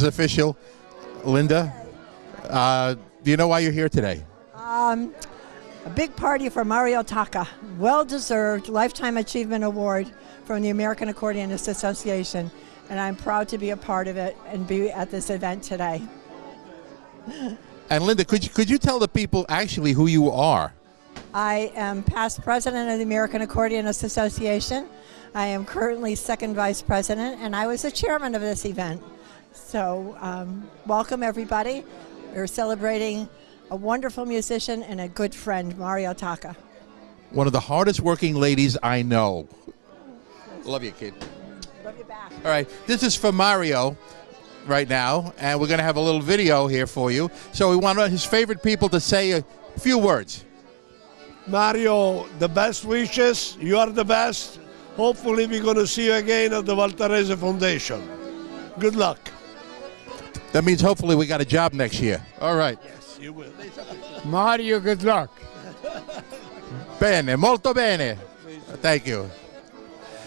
is official. Linda, do you know why you're here today? A big party for Mario Tacca. Well-deserved Lifetime Achievement Award from the American Accordionists Association. And I'm proud to be a part of it and be at this event today. And Linda, could you tell the people actually who you are? I am past president of the American Accordionists Association. I am currently second vice president, and I was the chairman of this event. So welcome everybody. We're celebrating a wonderful musician and a good friend, Mario Tacca. One of the hardest working ladies I know. Love you, kid. Love you back. All right, this is for Mario right now, and we're going to have a little video here for you. So we want his favorite people to say a few words. Mario, the best wishes. You are the best. Hopefully we're going to see you again at the Valtarese Foundation. Good luck. That means hopefully we got a job next year. All right. Yes, you will. Mario, good luck. Bene, molto bene. Thank you.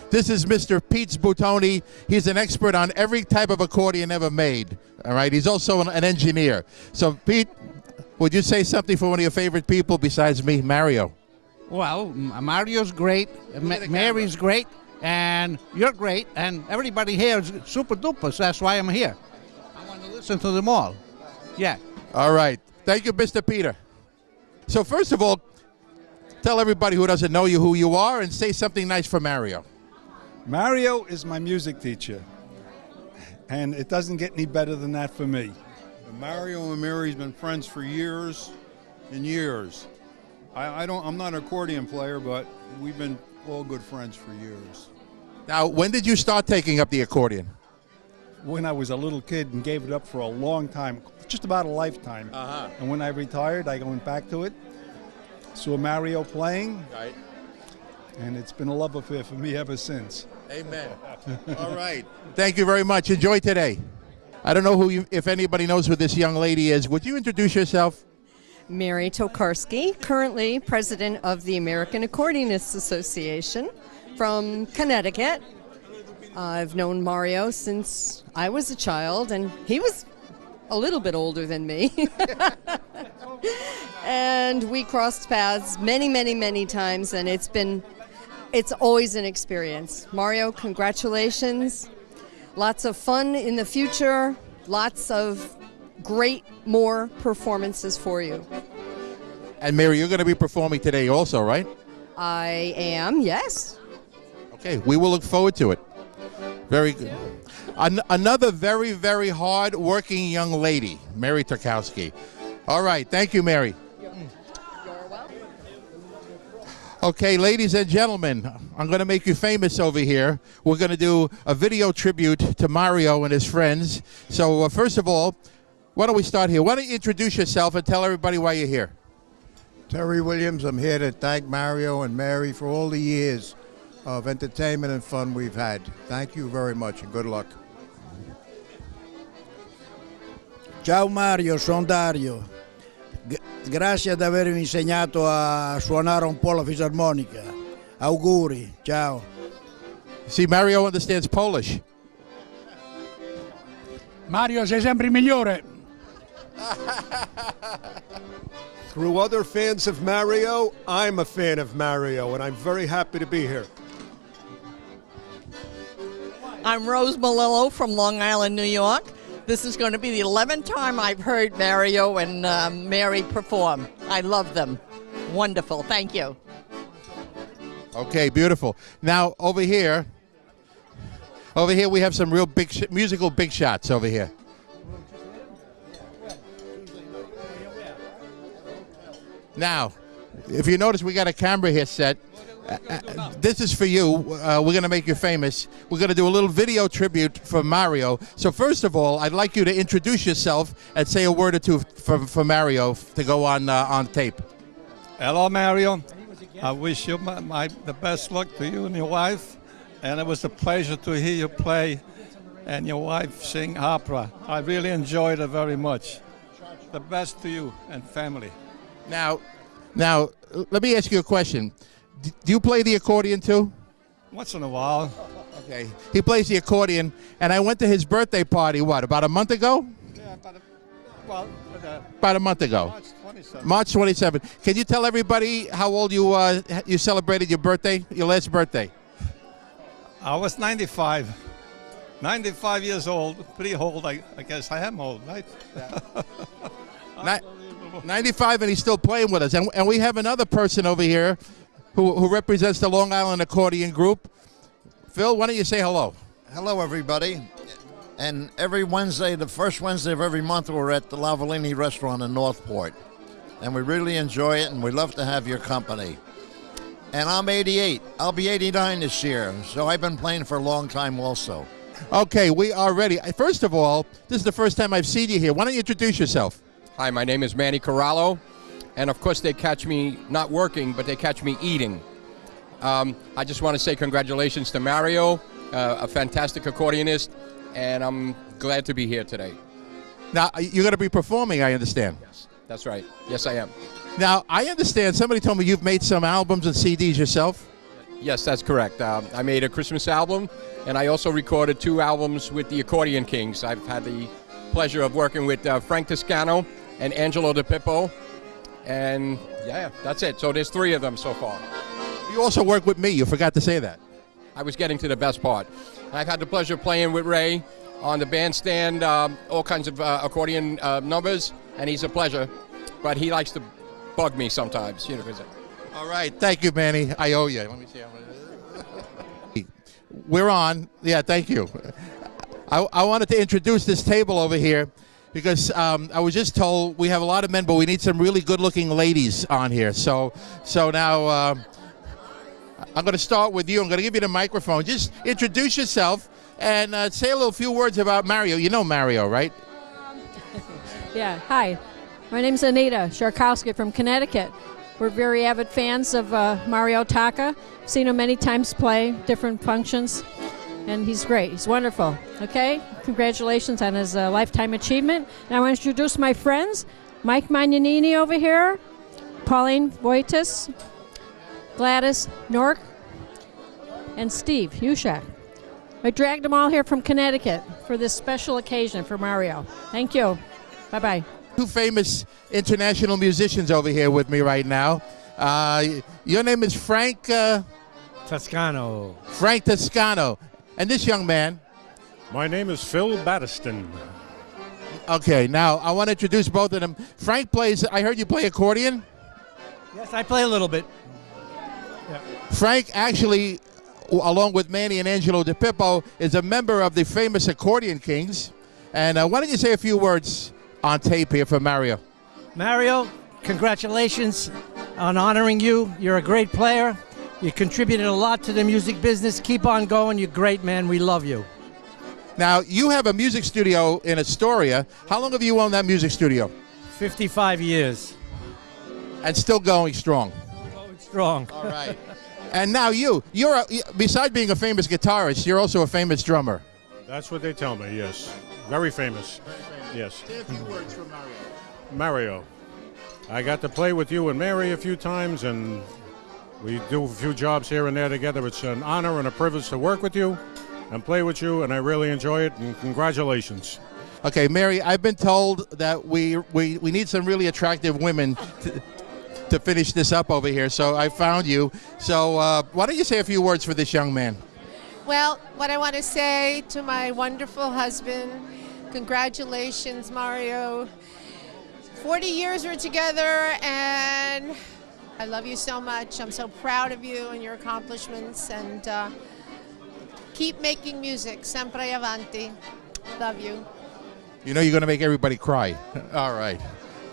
This is Mr. Pete Sbutoni. He's an expert on every type of accordion ever made. All right. He's also an engineer. So, Pete, would you say something for one of your favorite people besides me, Mario? Well, Mario's great, Mary's great, and you're great, and everybody here is super duper, so that's why I'm here. I want to listen to them all. Yeah. All right. Thank you, Mr. Peter. So first of all, tell everybody who doesn't know you who you are and say something nice for Mario. Mario is my music teacher, and it doesn't get any better than that for me. Mario and Mary's been friends for years and years. I'm not an accordion player, but we've been all good friends for years. Now, when did you start taking up the accordion? When I was a little kid and gave it up for a long time, just about a lifetime. And when I retired, I went back to it, saw Mario playing, Right. and it's been a love affair for me ever since. Amen. All right. Thank you very much. Enjoy today. I don't know if anybody knows who this young lady is. Would you introduce yourself? Mary Tokarski, currently president of the American Accordionists Association from Connecticut. I've known Mario since I was a child, and he was a little bit older than me. And we crossed paths many, many, many times, and it's always an experience. Mario, congratulations. Lots of fun in the future, lots of great more performances for you. And Mary, you're going to be performing today also, right? I am, yes. Okay, we will look forward to it. Very good. Another very, very hard-working young lady, Mary Tarkowski. All right, thank you, Mary. You're welcome. Okay, ladies and gentlemen, I'm going to make you famous over here. We're going to do a video tribute to Mario and his friends. So first of all, why don't we start here? Why don't you introduce yourself and tell everybody why you're here? Terry Williams. I'm here to thank Mario and Mary for all the years of entertainment and fun we've had. Thank you very much and good luck. Ciao Mario, sono Dario. Grazie ad avermi insegnato a suonare un po' la fisarmonica. Auguri, ciao. See, Mario understands Polish. Mario, sei sempre il migliore. Through other fans of Mario, I'm a fan of Mario, and I'm very happy to be here. I'm Rose Malillo from Long Island, New York. This is going to be the 11th time I've heard Mario and Mary perform. I love them. Wonderful. Thank you. Okay, beautiful. Now, over here we have some real musical big shots over here. Now, if you notice, we got a camera here set. This is for you. We're going to make you famous. We're going to do a little video tribute for Mario. So first of all, I'd like you to introduce yourself and say a word or two for Mario to go on tape. Hello, Mario. I wish you the best luck to you and your wife. And it was a pleasure to hear you play and your wife sing opera. I really enjoyed it very much. The best to you and family. Now, let me ask you a question. Do you play the accordion too? Once in a while. Okay. He plays the accordion, and I went to his birthday party, what, about a month ago? Yeah, About a month ago. March 27th. March 27th. Can you tell everybody how old you celebrated your birthday, your last birthday? I was 95. 95 years old. Pretty old, I guess. I am old, right? Ni- 95, and he's still playing with us. And we have another person over here who represents the Long Island Accordion Group. Phil, why don't you say hello? Hello, everybody. And every Wednesday, the first Wednesday of every month, we're at the Lavalini restaurant in Northport. And we really enjoy it, and we love to have your company. And I'm 88. I'll be 89 this year, so I've been playing for a long time also. Okay, we are ready. First of all, this is the first time I've seen you here. Why don't you introduce yourself? Hi, my name is Manny Corallo, and of course they catch me not working, but they catch me eating. I just want to say congratulations to Mario, a fantastic accordionist, and I'm glad to be here today. Now, you're going to be performing, I understand. Yes, that's right. Yes, I am. Now, I understand somebody told me you've made some albums and CDs yourself. Yes, that's correct. I made a Christmas album, and I also recorded 2 albums with the Accordion Kings. I've had the pleasure of working with Frank Toscano and Angelo DePippo, and yeah, that's it. So there's 3 of them so far. You also work with me. You forgot to say that. I was getting to the best part. I've had the pleasure of playing with Ray on the bandstand, all kinds of accordion numbers, and he's a pleasure. But he likes to bug me sometimes. You know, all right. Thank you, Manny. I owe you. Let me see. We're on. Yeah, thank you. I wanted to introduce this table over here because I was just told we have a lot of men, but we need some really good-looking ladies on here. So now I'm going to start with you. I'm going to give you the microphone. Just introduce yourself and say a little few words about Mario. You know Mario, right? Yeah. Hi. My name's Anita Sharkowski from Connecticut. We're very avid fans of Mario Tacca. Seen him many times play different functions, and he's great. He's wonderful. Okay? Congratulations on his lifetime achievement. And I want to introduce my friends, Mike Magnanini over here, Pauline Voitis, Gladys Nork, and Steve Ushak. I dragged them all here from Connecticut for this special occasion for Mario. Thank you. Bye-bye. 2 famous international musicians over here with me right now. Your name is Frank Toscano. Frank Toscano. And this young man? My name is Phil Battiston. Okay, now I want to introduce both of them. Frank plays, I heard you play accordion? Yes, I play a little bit. Yeah. Frank actually, along with Manny and Angelo DePippo, is a member of the famous Accordion Kings. And why don't you say a few words on tape here for Mario? Mario, congratulations on honoring you. You're a great player. You contributed a lot to the music business. Keep on going. You're great, man. We love you. Now, you have a music studio in Astoria. How long have you owned that music studio? 55 years. And still going strong. Going strong. All right. And now you're besides being a famous guitarist, you're also a famous drummer. That's what they tell me, yes. Very famous. Yes. Say a few words for Mario. Mario, I got to play with you and Mary a few times, and we do a few jobs here and there together. It's an honor and a privilege to work with you and play with you, and I really enjoy it, and congratulations. Okay, Mary, I've been told that we need some really attractive women to finish this up over here, so I found you. So why don't you say a few words for this young man? Well, what I want to say to my wonderful husband, congratulations, Mario. 40 years we're together, and I love you so much. I'm so proud of you and your accomplishments, and keep making music. Sempre avanti. Love you. You know you're going to make everybody cry. All right.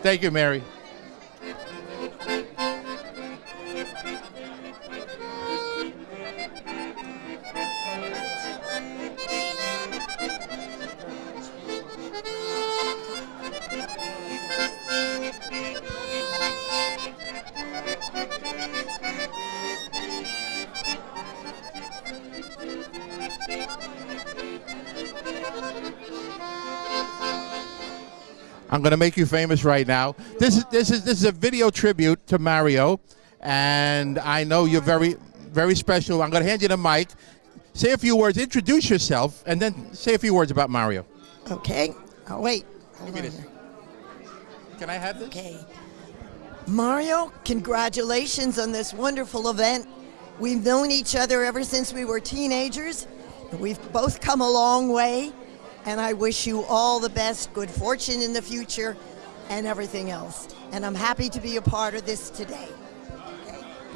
Thank you, Mary. I'm going to make you famous right now. This is a video tribute to Mario, and I know you're very, very special. I'm going to hand you the mic. say a few words, introduce yourself, and then say a few words about Mario. Okay. Oh, wait. Give me this. Can I have this? Okay. Mario, congratulations on this wonderful event. We've known each other ever since we were teenagers. We've both come a long way, and I wish you all the best, good fortune in the future, and everything else. And I'm happy to be a part of this today.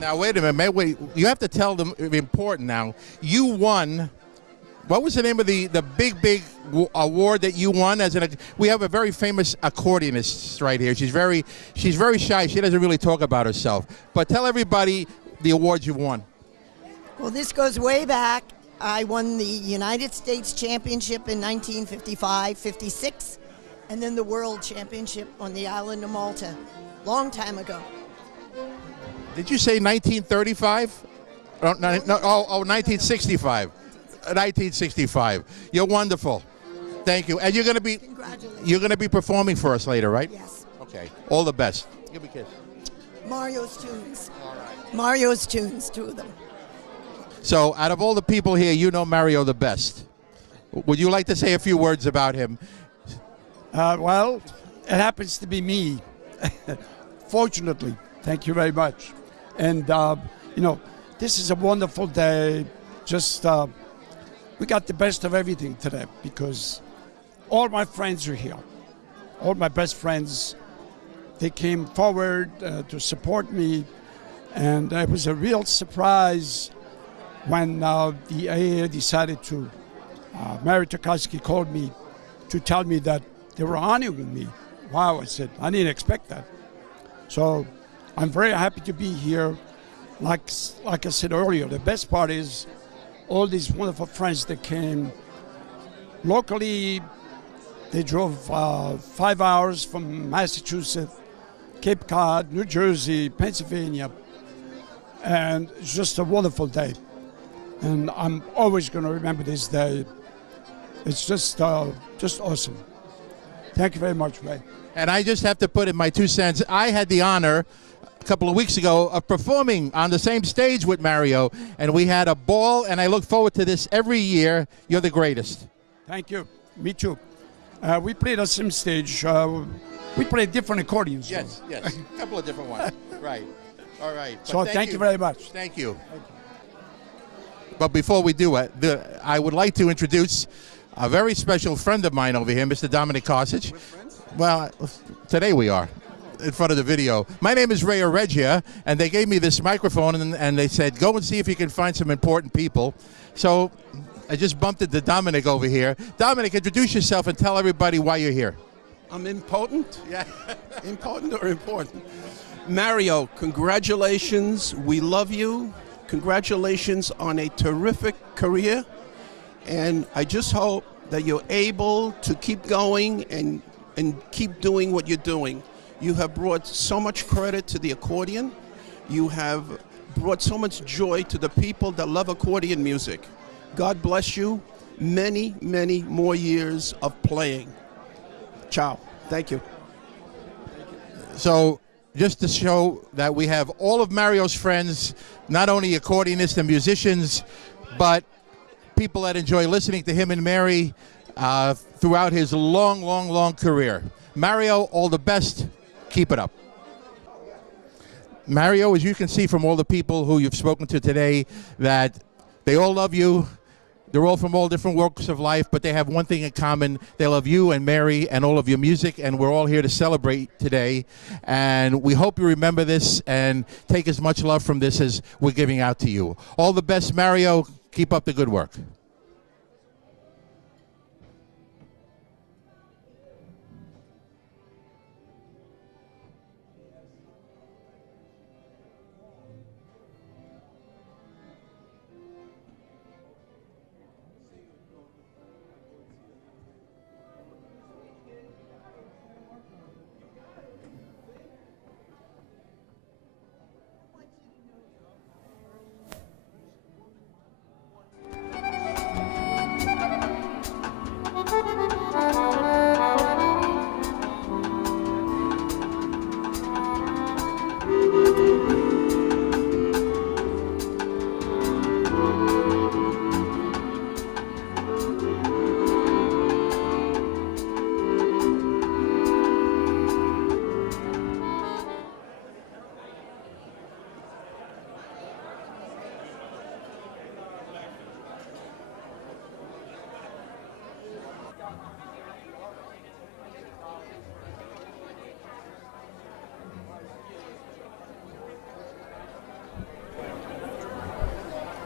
Now, wait a minute. Wait, you have to tell them important now. You won. What was the name of the big award that you won? We have a very famous accordionist right here. She's very shy. She doesn't really talk about herself. But tell everybody the awards you won. Well, this goes way back. I won the United States Championship in 1955, 56, and then the World Championship on the island of Malta, long time ago. Did you say 1935? Oh, 1965. 1965. You're wonderful. Thank you. And you're going to be performing for us later, right? Yes. Okay. All the best. Give me a kiss. Mario's tunes. All right. Mario's tunes, two of them. So, out of all the people here, you know Mario the best. Would you like to say a few words about him? Well, it happens to be me. Fortunately. Thank you very much. And, you know, this is a wonderful day. Just, we got the best of everything today because all my friends are here. All my best friends, they came forward to support me. And it was a real surprise when the AA decided to, Mary Tacca called me to tell me that they were honoring me. Wow, I said, I didn't expect that. So I'm very happy to be here. Like I said earlier, the best part is all these wonderful friends that came locally. They drove 5 hours from Massachusetts, Cape Cod, New Jersey, Pennsylvania, and it's just a wonderful day. And I'm always going to remember this day. It's just awesome. Thank you very much, Ray. And I just have to put in my 2 cents. I had the honor a couple of weeks ago of performing on the same stage with Mario, and we had a ball, and I look forward to this every year. You're the greatest. Thank you. Me too. We played on the same stage. We played different accordions. Yes, yes. A couple of different ones. Right. All right. But So thank you very much. Thank you. But before we do it, I would like to introduce a very special friend of mine over here, Mr. Dominic Carcich. Well, today we are in front of the video. My name is Ray Regia, and they gave me this microphone, and they said, go and see if you can find some important people. So I just bumped into Dominic over here. Dominic, introduce yourself and tell everybody why you're here. I'm important? Yeah. Important or important? Mario, congratulations. We love you. Congratulations on a terrific career. And I just hope that you're able to keep going and keep doing what you're doing. You have brought so much credit to the accordion. You have brought so much joy to the people that love accordion music. God bless you. Many, many more years of playing. Ciao. Thank you. So just to show that we have all of Mario's friends, not only accordionists and musicians, but people that enjoy listening to him and Mary throughout his long, long, long career. Mario, all the best. Keep it up. Mario, as you can see from all the people who you've spoken to today, that they all love you. They're all from all different walks of life, but they have one thing in common. They love you and Mary and all of your music, and we're all here to celebrate today. And we hope you remember this and take as much love from this as we're giving out to you. All the best, Mario. Keep up the good work.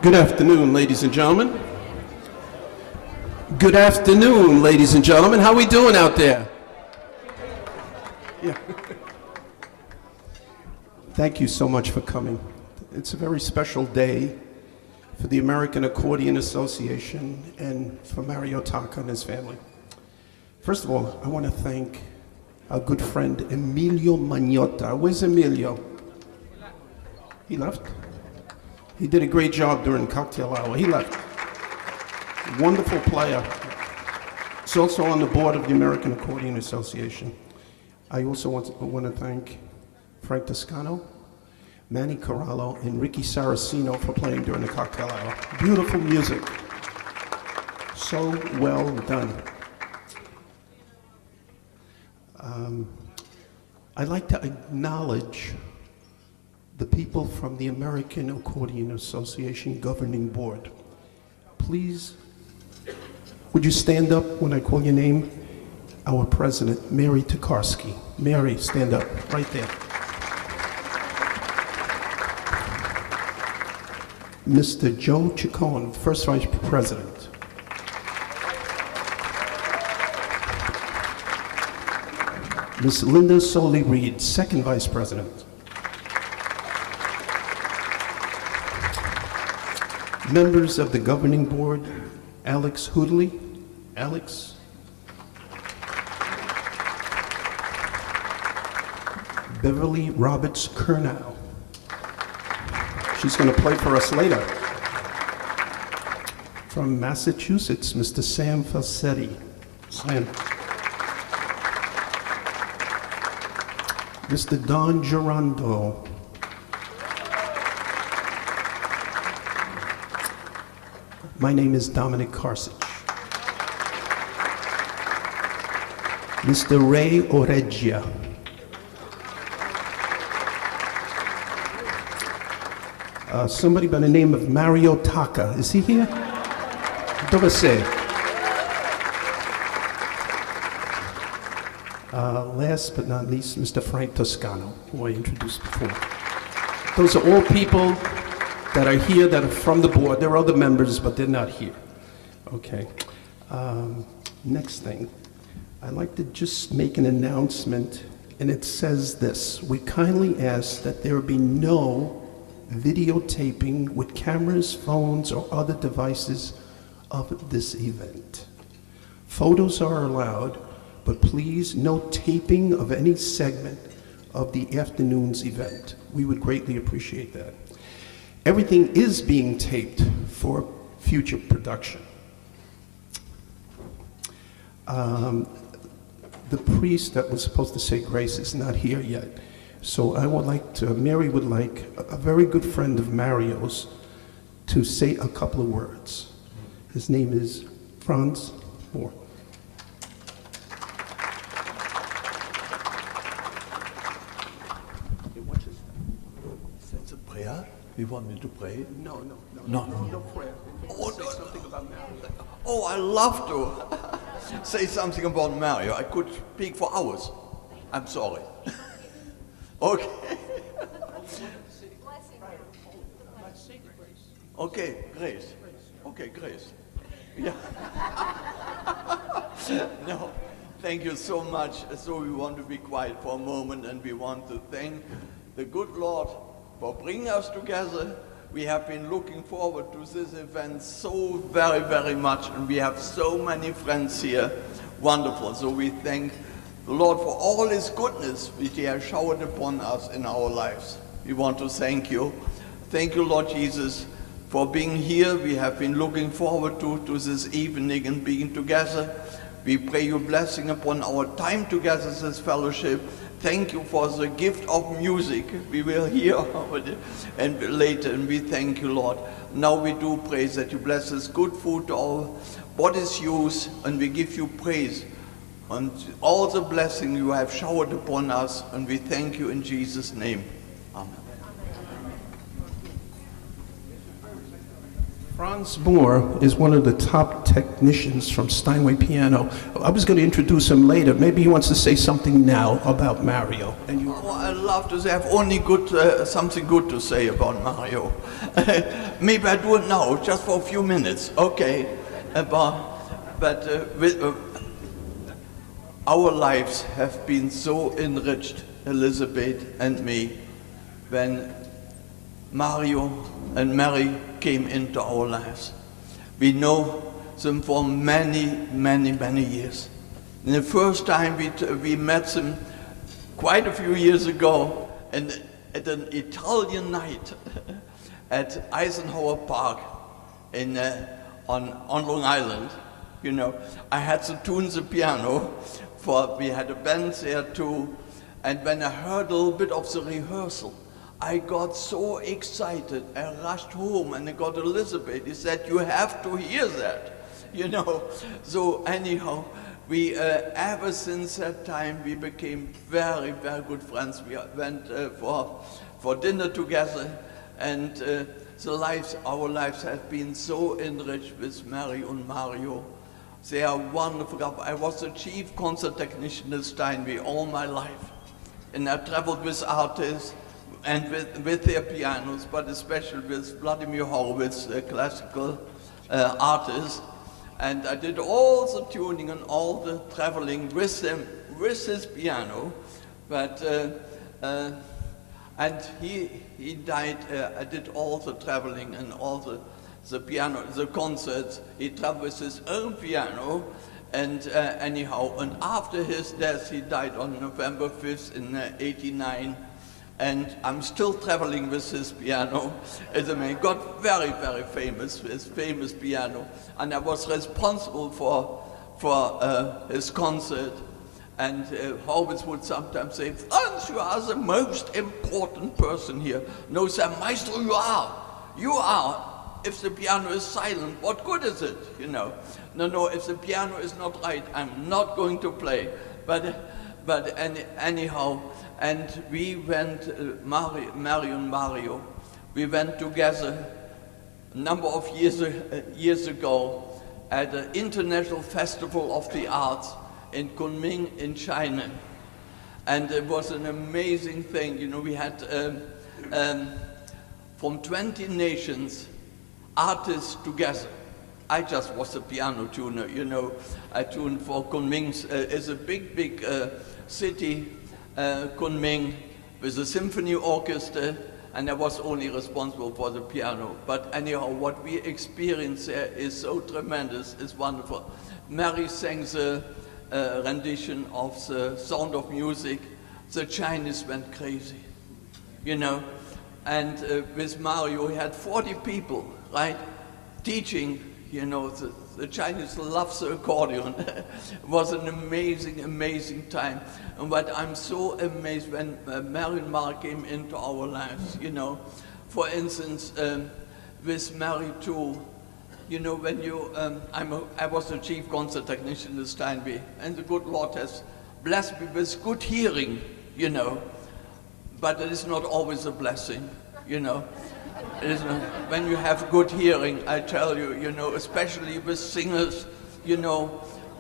Good afternoon, ladies and gentlemen. Good afternoon, ladies and gentlemen. How we doing out there? Yeah. Thank you so much for coming. It's a very special day for the American Accordion Association and for Mario Tacca and his family. First of all, I want to thank our good friend Emilio Magnotta. Where's Emilio? He left? He did a great job during cocktail hour. He left. Wonderful player. He's also on the board of the American Accordion Association. I also want to thank Frank Toscano, Manny Corallo, and Ricky Saraceno for playing during the cocktail hour. Beautiful music. So well done. I'd like to acknowledge the people from the American Accordion Association Governing Board. Please, would you stand up when I call your name? Our president, Mary Tokarski. Mary, stand up, right there. Mr. Joe Ciccone, first vice president. Ms. Linda Soley-Reed, second vice president. Members of the governing board, Alex Hoodley. Alex. Beverly Roberts Kernow. She's going to play for us later. From Massachusetts, Mr. Sam Falsetti. Sam. Mr. Don Gerando. My name is Dominic Karsich. Mr. Ray Oreggia. Somebody by the name of Mario Tacca. Is he here? Dove sei? Last but not least, Mr. Frank Toscano, who I introduced before. Those are all people that are here that are from the board. There are other members, but they're not here. Okay. Next thing, I'd like to just make an announcement, and it says this. We kindly ask that there be no videotaping with cameras, phones, or other devices of this event. Photos are allowed, but please no taping of any segment of the afternoon's event. We would greatly appreciate that. Everything is being taped for future production. The priest that was supposed to say grace is not here yet. So I would like to, Mary would like a very good friend of Mario's to say a couple of words. His name is Franz Moore. That's a prayer? You want me to pray? No. No prayer. Oh, say something about Mario. Oh, I love to say something about Mario. I could speak for hours. I'm sorry. Okay. Okay, grace. Okay, grace. Yeah. No, thank you so much. So we want to be quiet for a moment, and we want to thank the good Lord for bringing us together. We have been looking forward to this event so very, very much, and we have so many friends here. Wonderful. So we thank the Lord for all his goodness which he has showered upon us in our lives. We want to thank you. Thank you, Lord Jesus, for being here. We have been looking forward to this evening and being together. We pray your blessing upon our time together, this fellowship. Thank you for the gift of music. We will hear about it and later, and we thank you, Lord. Now we do praise that you bless us good food to our bodies use, and we give you praise and all the blessing you have showered upon us, and we thank you in Jesus' name. Amen. Franz Moore is one of the top technicians from Steinway Piano. I was going to introduce him later. Maybe he wants to say something now about Mario. And you... Oh, I love to say, I have only something good to say about Mario. Maybe I do it now, just for a few minutes. Okay. Our lives have been so enriched, Elizabeth and me, when Mario and Mary came into our lives. We know them for many, many, many years. And the first time we met them quite a few years ago at an Italian night at Eisenhower Park on Long Island. You know, I had to tune the piano, we had a band there too, and when I heard a little bit of the rehearsal, I got so excited. I rushed home and I got Elizabeth. He said, "You have to hear that," you know. So anyhow, we ever since that time we became very, very good friends. We went for dinner together, and our lives have been so enriched with Mary and Mario. They are wonderful. I was the chief concert technician at Steinway all my life, and I traveled with artists and with their pianos, but especially with Vladimir Horowitz, a classical artist. And I did all the tuning and all the traveling with him, with his piano. But and he died. I did all the traveling and all the piano, the concerts. He traveled with his own piano. And anyhow, and after his death, he died on November 5th in '89. And I'm still traveling with his piano. He got very, very famous with his famous piano. And I was responsible for his concert. And Horowitz would sometimes say, "Franz, you are the most important person here." "No, sir, Maestro, you are. You are. If the piano is silent, what good is it, you know? No, if the piano is not right, I'm not going to play." But anyhow, and we went, Mary and Mario, we went together a number of years ago at the International Festival of the Arts in Kunming in China. And it was an amazing thing. You know, we had from 20 nations artists together. I just was a piano tuner, you know. I tuned for Kunming. It's a big city, Kunming, with a symphony orchestra, and I was only responsible for the piano. But anyhow, what we experienced there is so tremendous, it's wonderful. Mary sang the rendition of the Sound of Music. The Chinese went crazy, you know. And with Mario, he had 40 people, right, teaching. You know, the Chinese love the accordion. It was an amazing, amazing time. And but I'm so amazed when Mary and Mark came into our lives, you know. For instance, with Mary too, you know, when you, I was the chief concert technician at Steinway, and the good Lord has blessed me with good hearing, you know. But it is not always a blessing, you know. When you have good hearing, I tell you, you know, especially with singers, you know,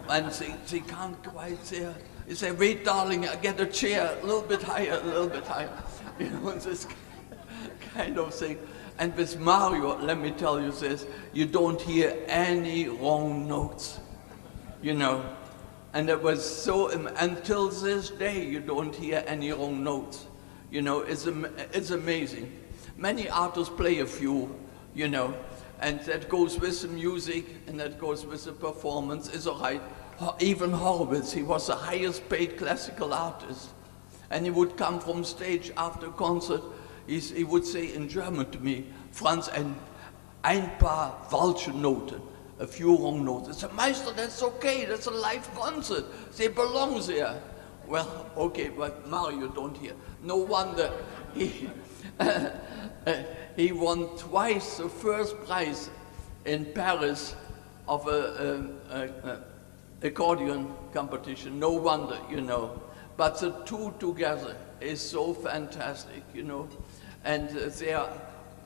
and they can't quite hear. You say, "Wait, darling, I get a chair a little bit higher, a little bit higher." You know, this kind of thing. And with Mario, let me tell you this, you don't hear any wrong notes, you know. And it was so, until this day, you don't hear any wrong notes. You know, it's amazing. Many artists play a few, you know, and that goes with the music and that goes with the performance, is all right. Even Horowitz, he was the highest paid classical artist. And he would come from stage after concert, he would say in German to me, "Franz, ein paar falsche Noten, a few wrong notes." I said, "Meister, that's okay, that's a live concert, they belong there." Well, okay, but Mario don't hear. No wonder he won twice the first prize in Paris of an accordion competition. No wonder, you know. But the two together is so fantastic, you know. And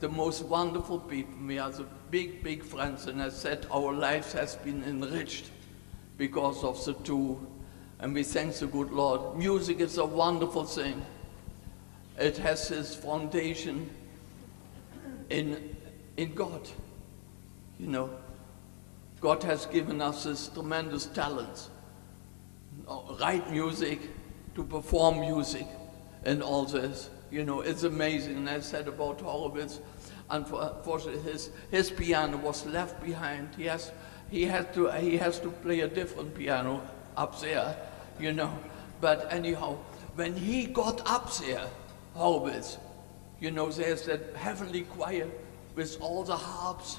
the most wonderful people. We are the big, big friends, and as said, our lives has been enriched because of the two, and we thank the good Lord. Music is a wonderful thing. It has its foundation in God. You know, God has given us this tremendous talent. Write music, to perform music, and all this. You know, it's amazing. And I said about Horowitz, unfortunately, his piano was left behind. He has to play a different piano up there, you know. But anyhow, when he got up there, Horowitz, you know, there's that heavenly choir with all the harps,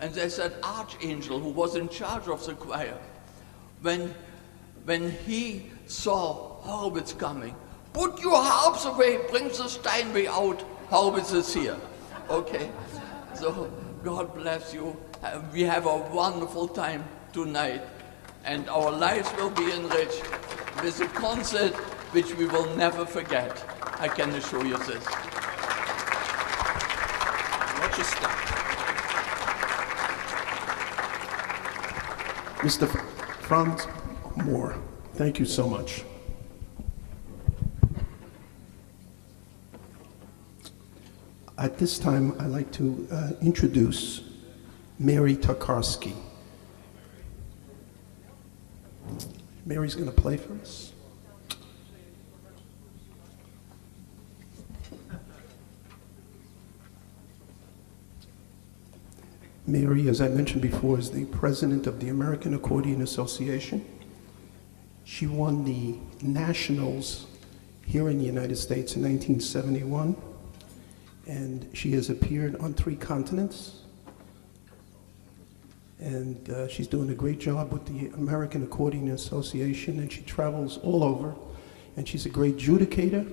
and there's that archangel who was in charge of the choir. When he saw Horowitz coming, put your harps away, bring the Steinway out, Horowitz is here. Okay, so God bless you. We have a wonderful time tonight, and our lives will be enriched with a concert which we will never forget. I can assure you this. Let's just stop. Mr. Franz Moore, thank you so much. At this time, I'd like to introduce Mary Tokarski. Mary's going to play for us. Mary, as I mentioned before, is the president of the American Accordion Association. She won the Nationals here in the United States in 1971, and she has appeared on 3 continents. And she's doing a great job with the American Accordion Association, and she travels all over, and she's a great judicator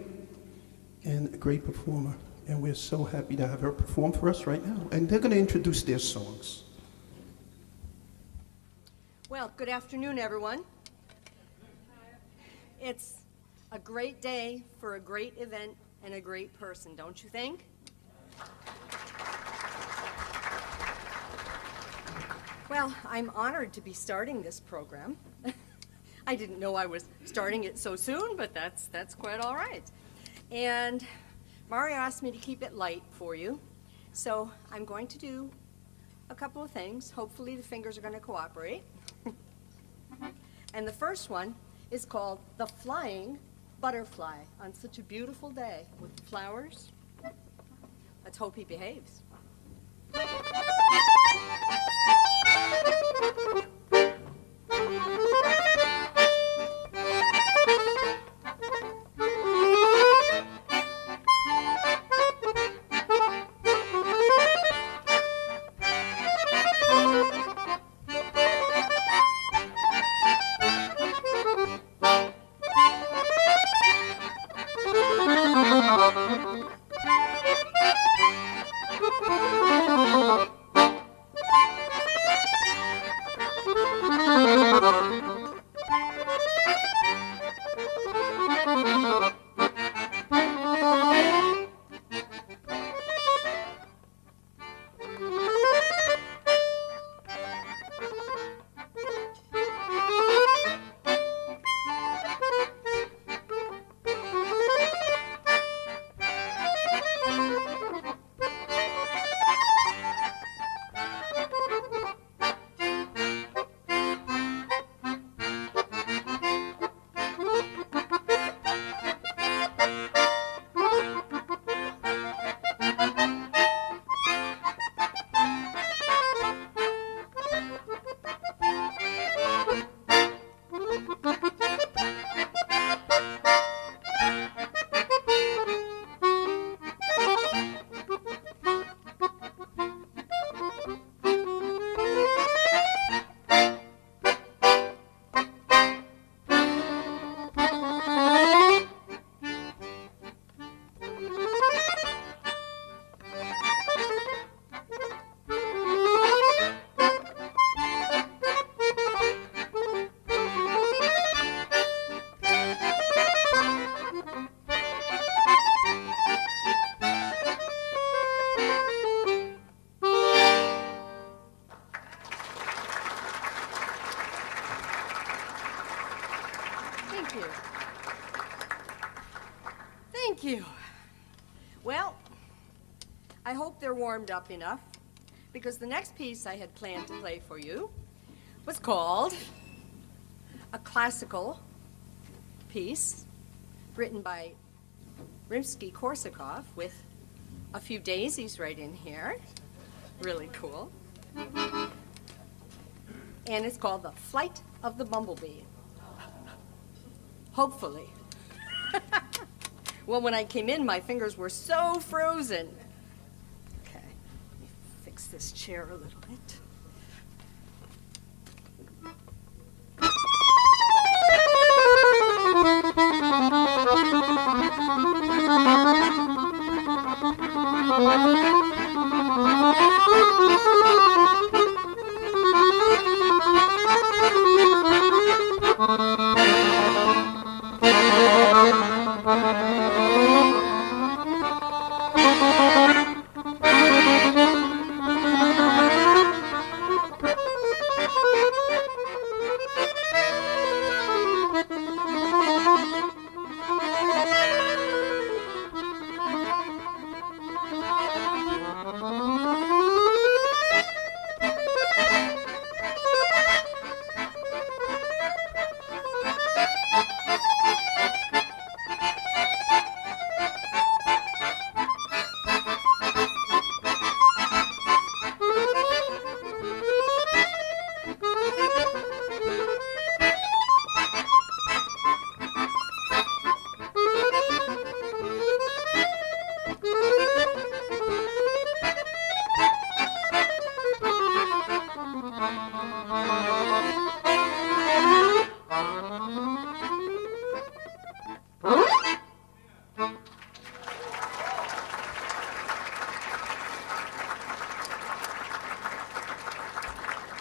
and a great performer. And we're so happy to have her perform for us right now. And they're going to introduce their songs. Well, good afternoon, everyone. It's a great day for a great event and a great person, don't you think? Well, I'm honored to be starting this program. I didn't know I was starting it so soon, but that's quite all right. And Mario asked me to keep it light for you, so I'm going to do a couple of things. Hopefully the fingers are going to cooperate. And the first one is called The Flying Butterfly on such a beautiful day with flowers. Let's hope he behaves. Thank you. Well, I hope they're warmed up enough, because the next piece I had planned to play for you was called a classical piece written by Rimsky-Korsakov with a few daisies right in here. Really cool. And it's called The Flight of the Bumblebee. Hopefully. Well, when I came in, my fingers were so frozen. Okay, let me fix this chair a little bit.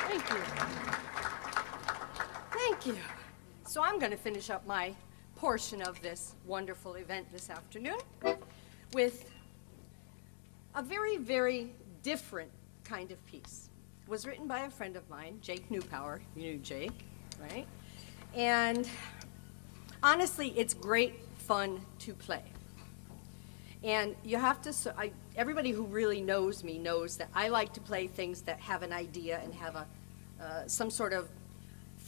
Thank you. Thank you. So I'm going to finish up my portion of this wonderful event this afternoon with a very, very different kind of piece. It was written by a friend of mine, Jake Newpower. You knew Jake, right? And honestly, it's great fun to play. And you have to, everybody who really knows me knows that I like to play things that have an idea and have some sort of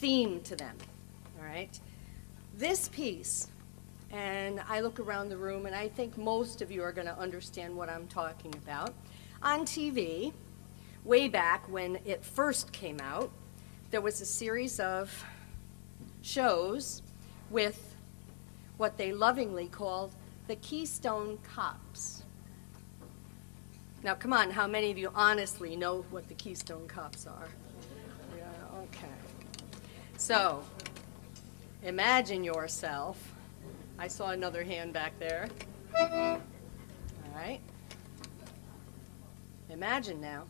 theme to them, all right? This piece, and I look around the room and I think most of you are gonna understand what I'm talking about. On TV, way back when it first came out, there was a series of shows with what they lovingly called the Keystone Cops. Now, come on, how many of you honestly know what the Keystone Cops are? Yeah, okay. So, imagine yourself. I saw another hand back there. All right. Imagine now.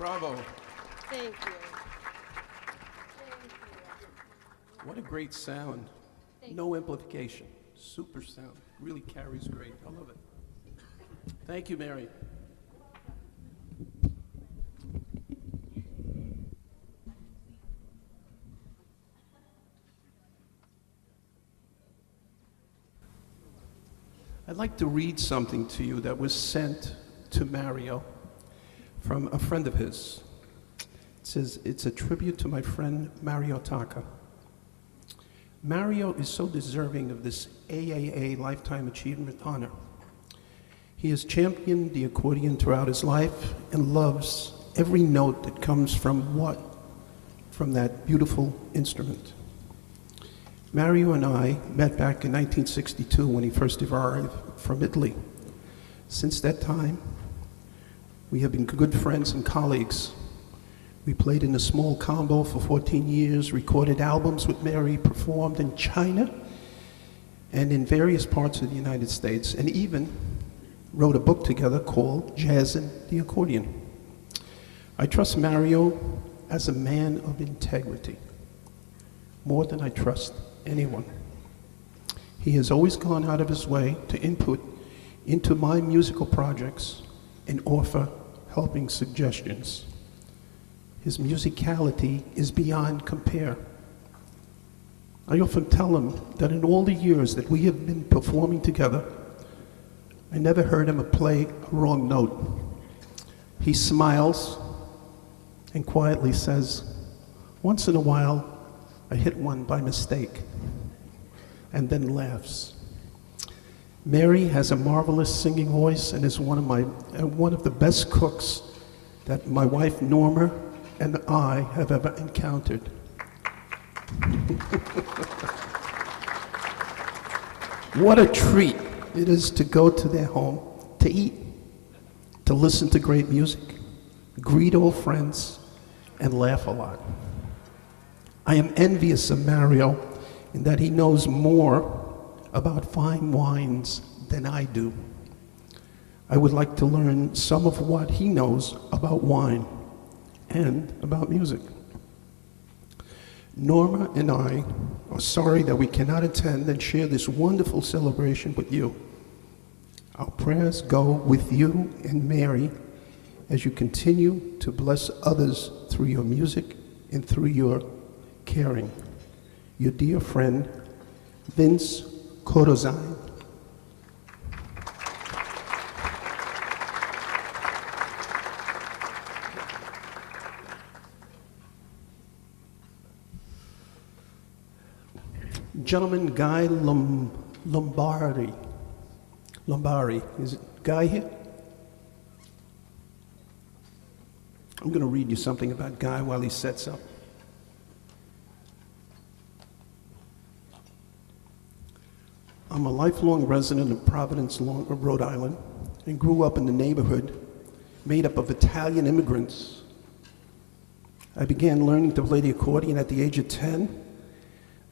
Bravo. Thank you. What a great sound. No amplification. Super sound. Really carries great. I love it. Thank you, Mary. I'd like to read something to you that was sent to Mario from a friend of his. It says, it's a tribute to my friend Mario Tacca. Mario is so deserving of this AAA Lifetime Achievement honor. He has championed the accordion throughout his life and loves every note that comes from that beautiful instrument. Mario and I met back in 1962 when he first arrived from Italy. Since that time, we have been good friends and colleagues. We played in a small combo for 14 years, recorded albums with Mary, performed in China and in various parts of the United States, and even wrote a book together called Jazzin' the Accordion. I trust Mario as a man of integrity, more than I trust anyone. He has always gone out of his way to input into my musical projects and offer helping suggestions. His musicality is beyond compare. I often tell him that in all the years that we have been performing together, I never heard him play a wrong note. He smiles and quietly says, once in a while, I hit one by mistake, and then laughs. Mary has a marvelous singing voice and is one of the best cooks that my wife Norma and I have ever encountered. What a treat it is to go to their home, to eat, to listen to great music, greet old friends, and laugh a lot. I am envious of Mario in that he knows more about fine wines than I do. I would like to learn some of what he knows about wine and about music. Norma and I are sorry that we cannot attend and share this wonderful celebration with you. Our prayers go with you and Mary as you continue to bless others through your music and through your caring. Your dear friend, Vince Corozine. Gentleman Guy Lombardi. Is it Guy here? I'm going to read you something about Guy while he sets up. I'm a lifelong resident of Providence, Rhode Island, and grew up in the neighborhood made up of Italian immigrants. I began learning to play the accordion at the age of 10.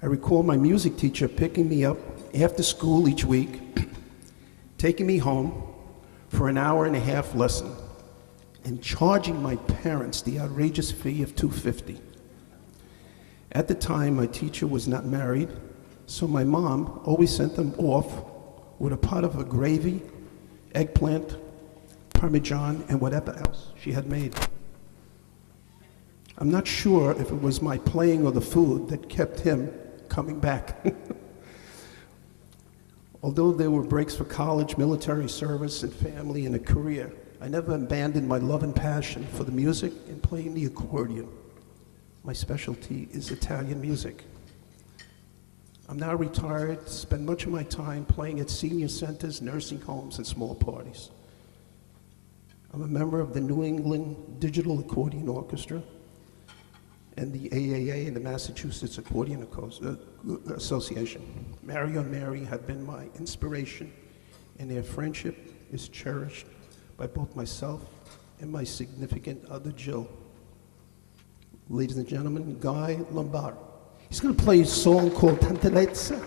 I recall my music teacher picking me up after school each week, taking me home for an hour-and-a-half lesson, and charging my parents the outrageous fee of $250. At the time, my teacher was not married, so my mom always sent them off with a pot of a gravy, eggplant, parmesan, and whatever else she had made. I'm not sure if it was my playing or the food that kept him coming back. Although there were breaks for college, military service, and family, and a career, I never abandoned my love and passion for the music and playing the accordion. My specialty is Italian music. I'm now retired, spend much of my time playing at senior centers, nursing homes, and small parties. I'm a member of the New England Digital Accordion Orchestra and the AAA and the Massachusetts Accordion Association. Mario and Mary have been my inspiration, and their friendship is cherished by both myself and my significant other, Jill. Ladies and gentlemen, Guy Lombardi. He's going to play a song called Gentilezza.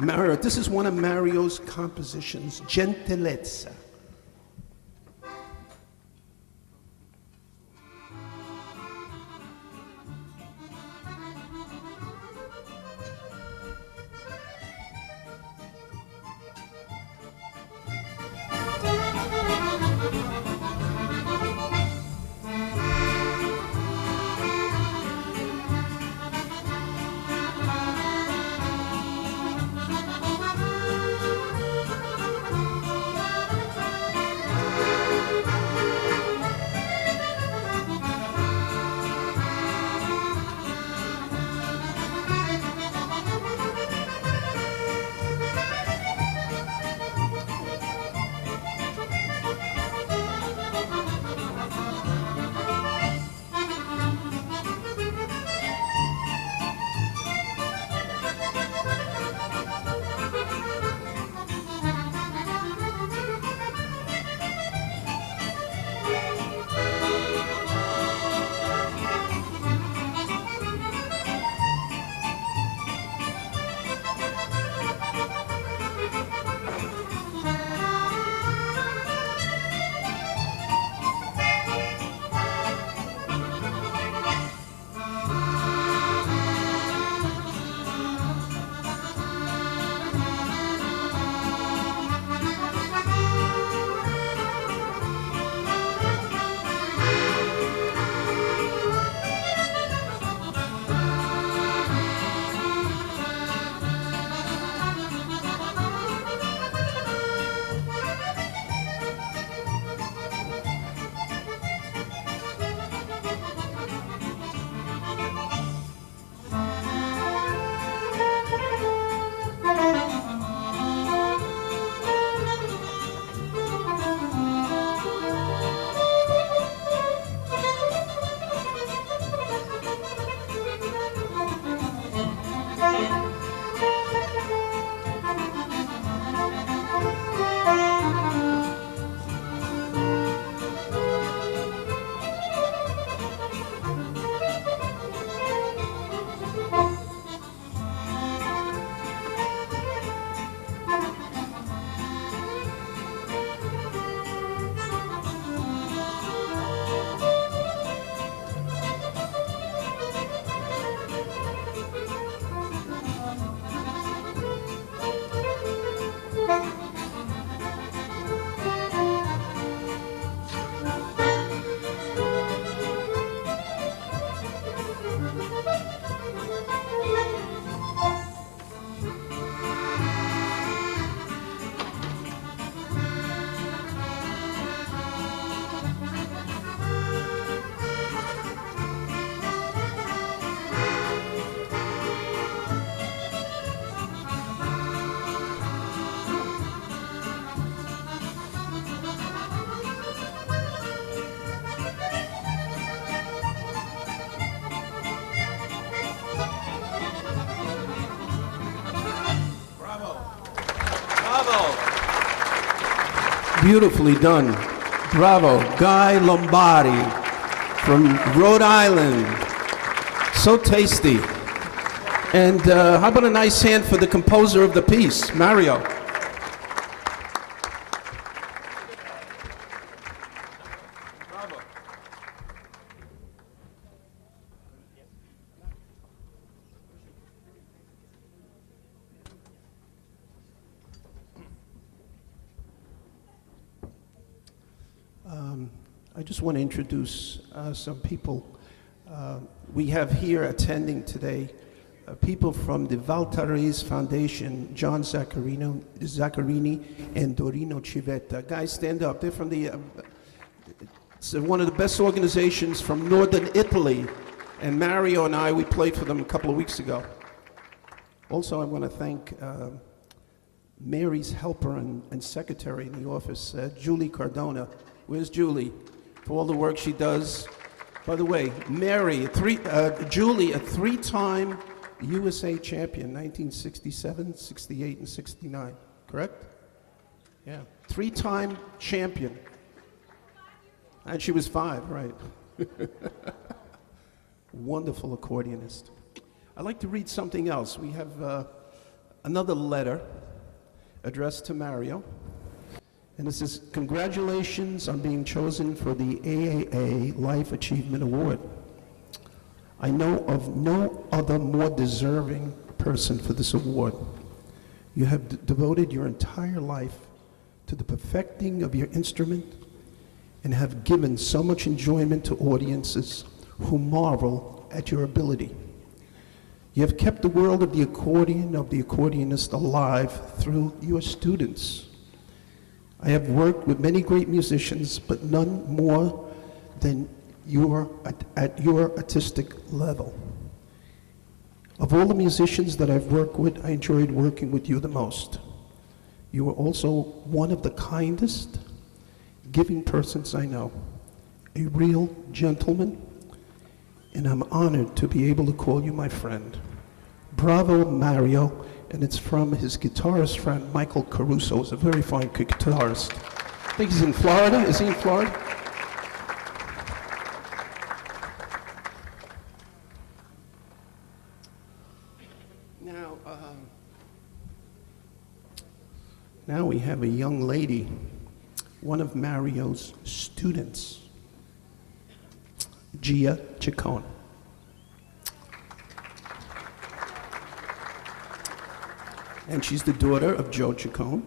Mario, this is one of Mario's compositions, Gentilezza. Beautifully done. Bravo. Guy Lombardi from Rhode Island. So tasty. And how about a nice hand for the composer of the piece, Mario? I just want to introduce some people. We have here attending today people from the Valtarese Foundation, John Zaccarini and Dorino Civetta. Guys, stand up. They're from the, it's one of the best organizations from northern Italy. And Mario and I, we played for them a couple of weeks ago. Also, I want to thank Mary's helper and secretary in the office, Julie Cardona. Where's Julie? For all the work she does. By the way, Mary, Julie, a three-time USA champion, 1967, 68, and 69, correct? Yeah, three-time champion. And she was 5, right? Wonderful accordionist. I'd like to read something else. We have another letter addressed to Mario. And it says, congratulations on being chosen for the AAA Life Achievement Award. I know of no other more deserving person for this award. You have devoted your entire life to the perfecting of your instrument and have given so much enjoyment to audiences who marvel at your ability. You have kept the world of the accordionist alive through your students. I have worked with many great musicians, but none more than at your artistic level. Of all the musicians that I've worked with, I enjoyed working with you the most. You are also one of the kindest, giving persons I know, a real gentleman, and I'm honored to be able to call you my friend. Bravo, Mario. And it's from his guitarist friend, Michael Caruso, who's a very fine guitarist. I think he's in Florida. Is he in Florida? Now we have a young lady, one of Mario's students, Gia Ciccone. And she's the daughter of Joe Ciccone.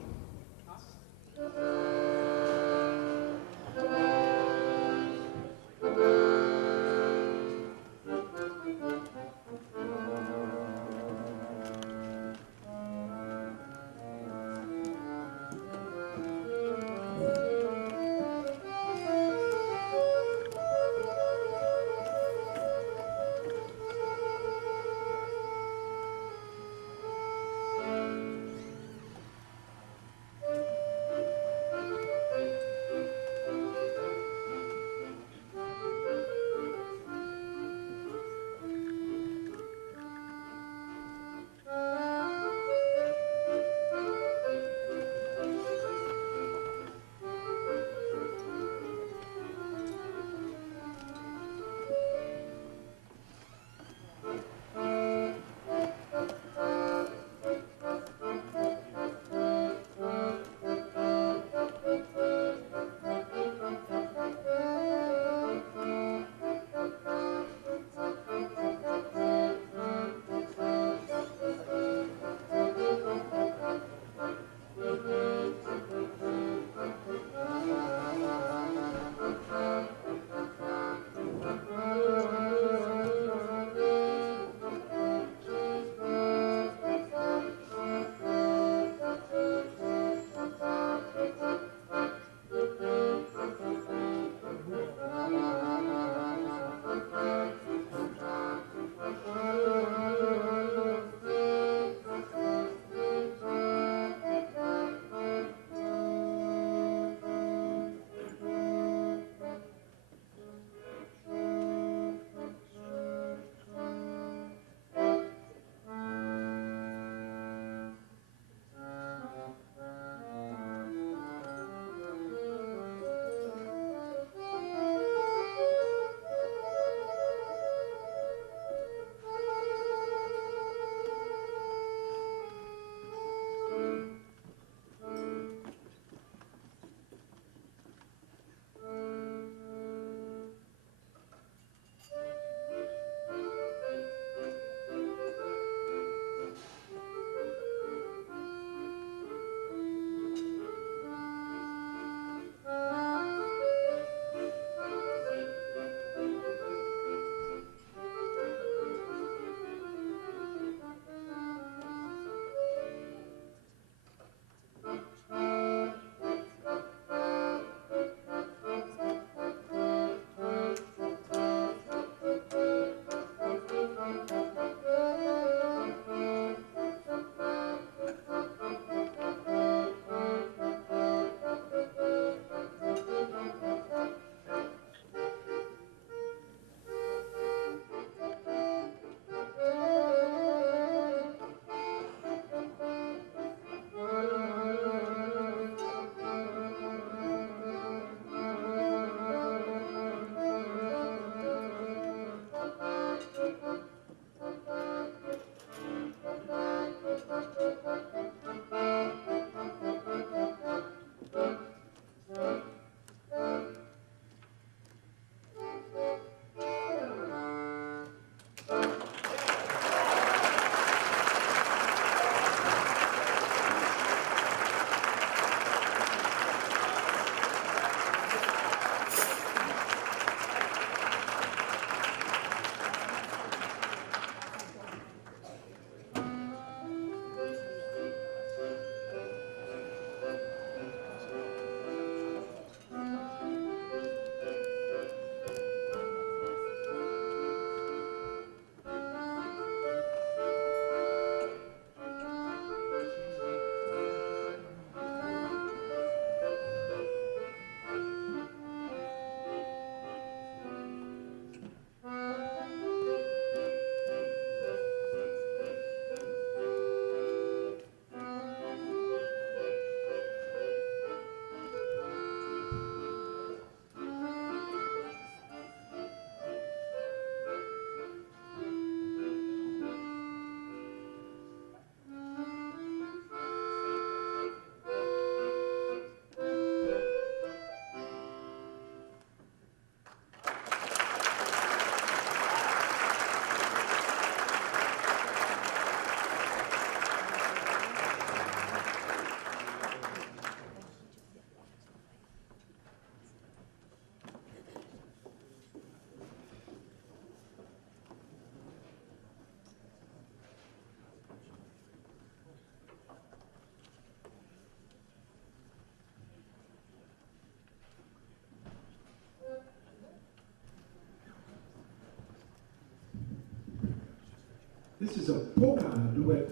duet.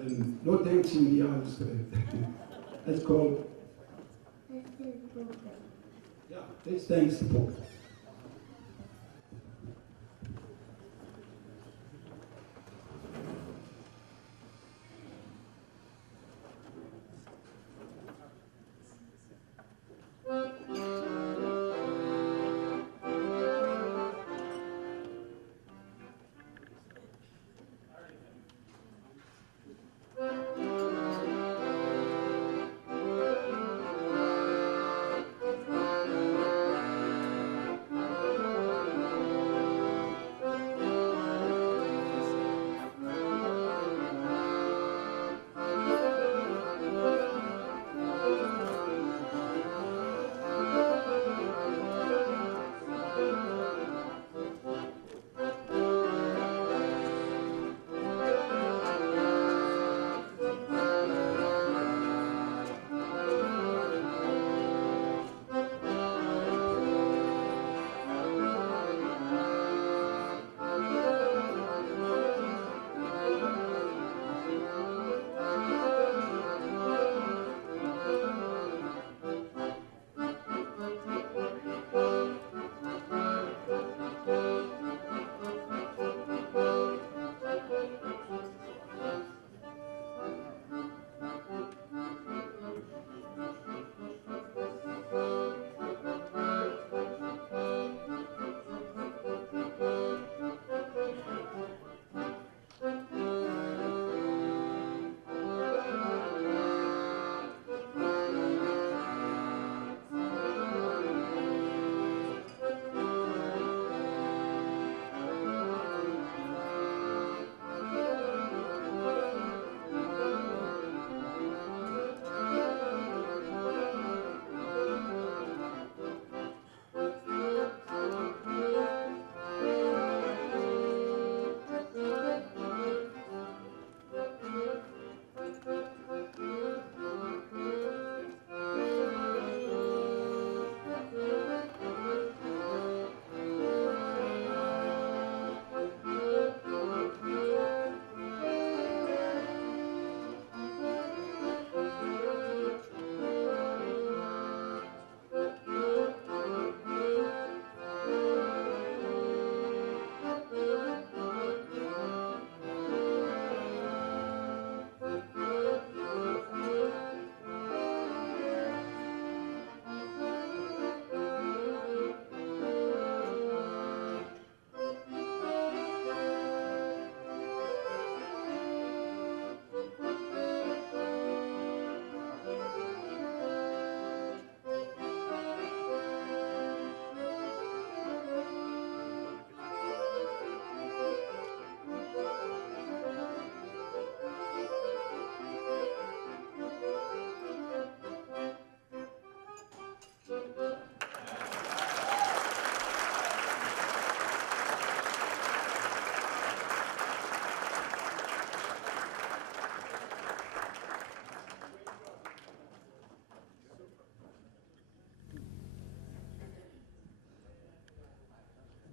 And no dancing in the aisles today. That's called, yeah, let's dance the polka.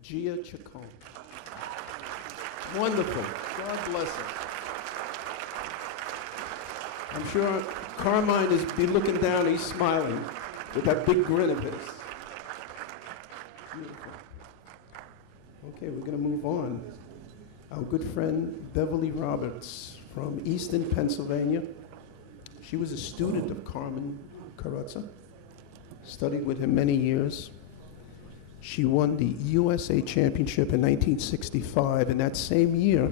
Gia Chacon. Wonderful. God bless her. I'm sure Carmine is be looking down, he's smiling with that big grin of his. Beautiful. Okay, we're going to move on. Our good friend Beverly Roberts from Easton, Pennsylvania. She was a student of Carmen Carrozza, studied with him many years. She won the USA Championship in 1965, and that same year,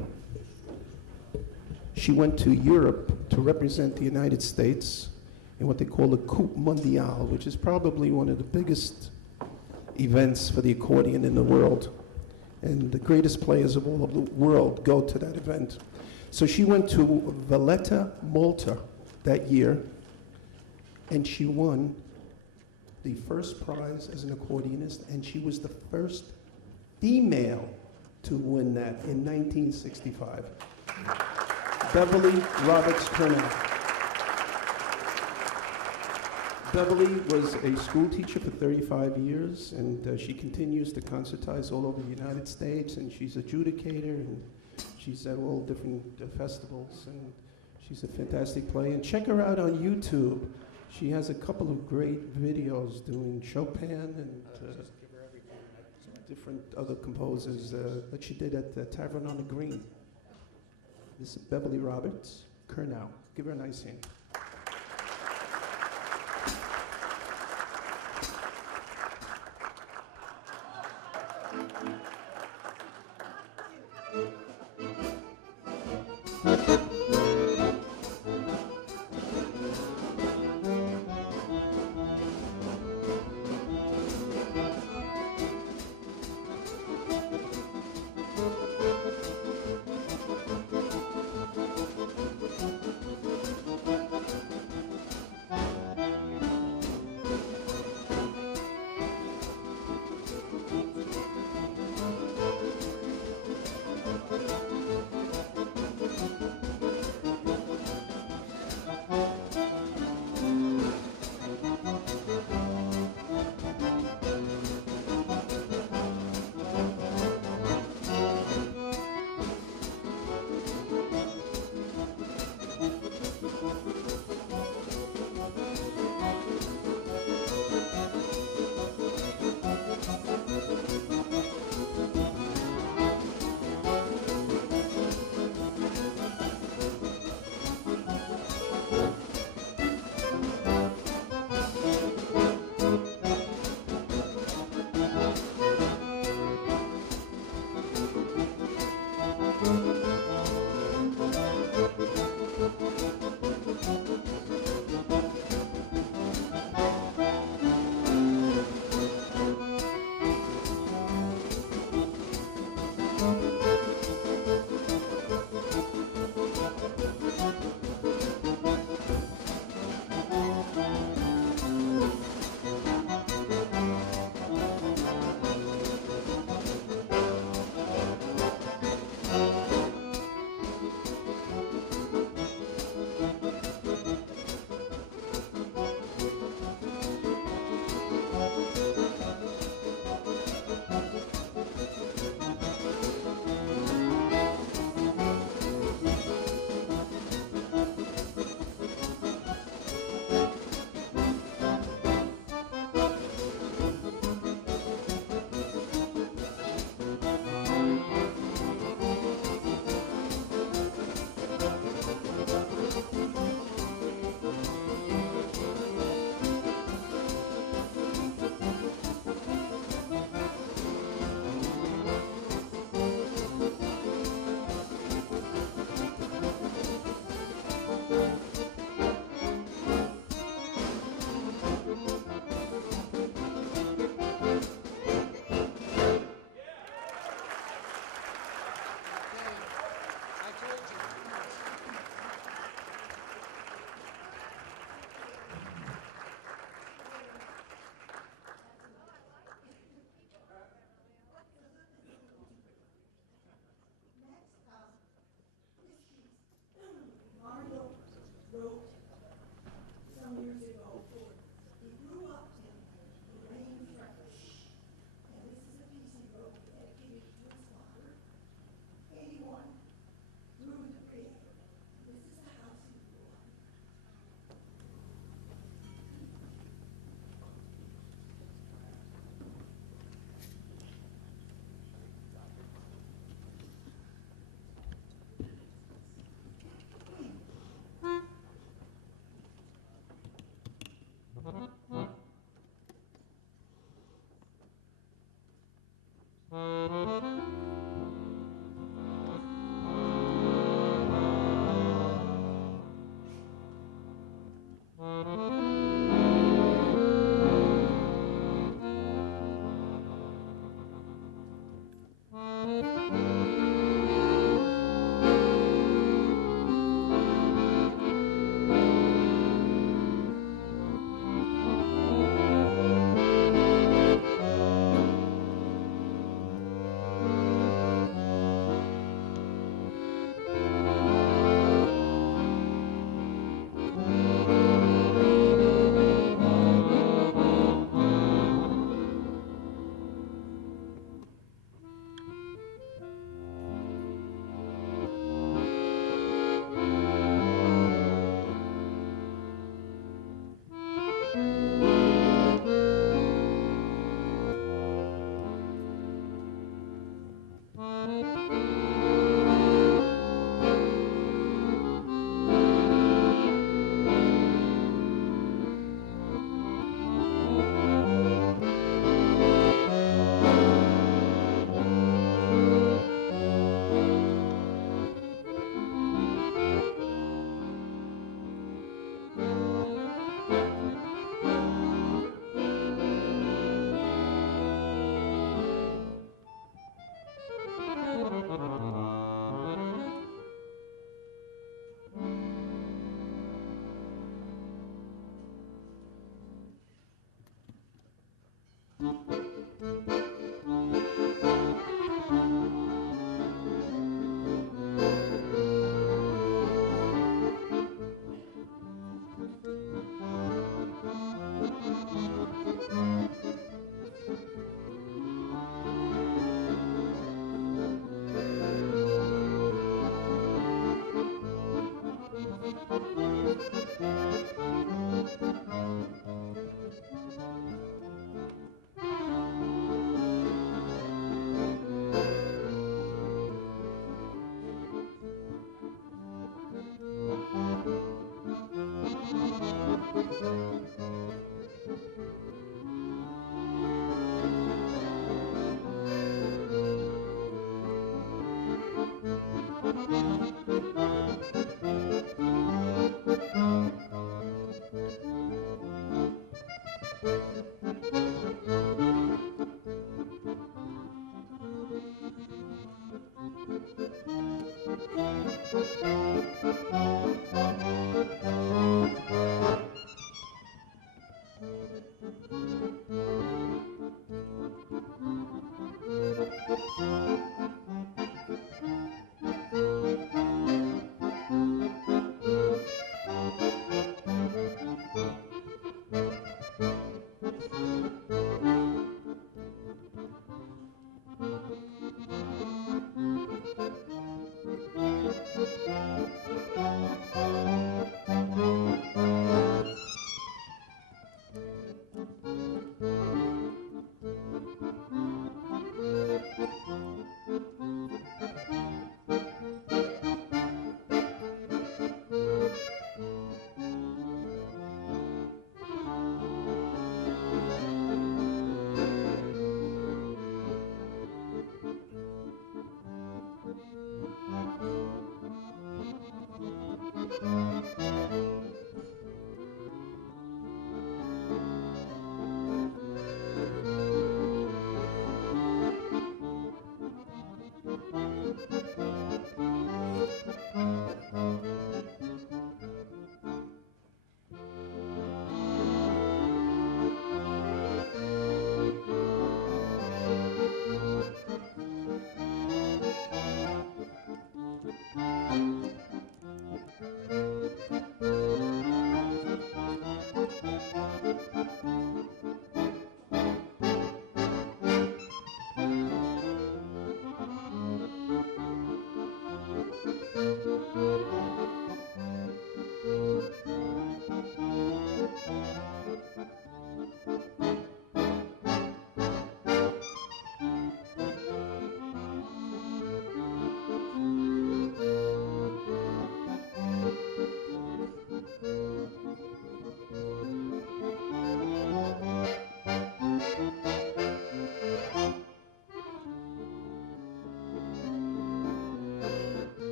she went to Europe to represent the United States in what they call the Coupe Mondiale, which is probably one of the biggest events for the accordion in the world. And the greatest players of all of the world go to that event. So she went to Valletta, Malta that year, and she won the first prize as an accordionist, and she was the first female to win that in 1965. Beverly Roberts Turner. Beverly was a school teacher for 35 years, and she continues to concertize all over the United States, and she's an adjudicator, and She's at all different festivals, and she's a fantastic player. And check her out on YouTube. She has a couple of great videos doing Chopin and different other composers that she did at the Tavern on the Green. This is Beverly Roberts, Kernow. Give her a nice hand.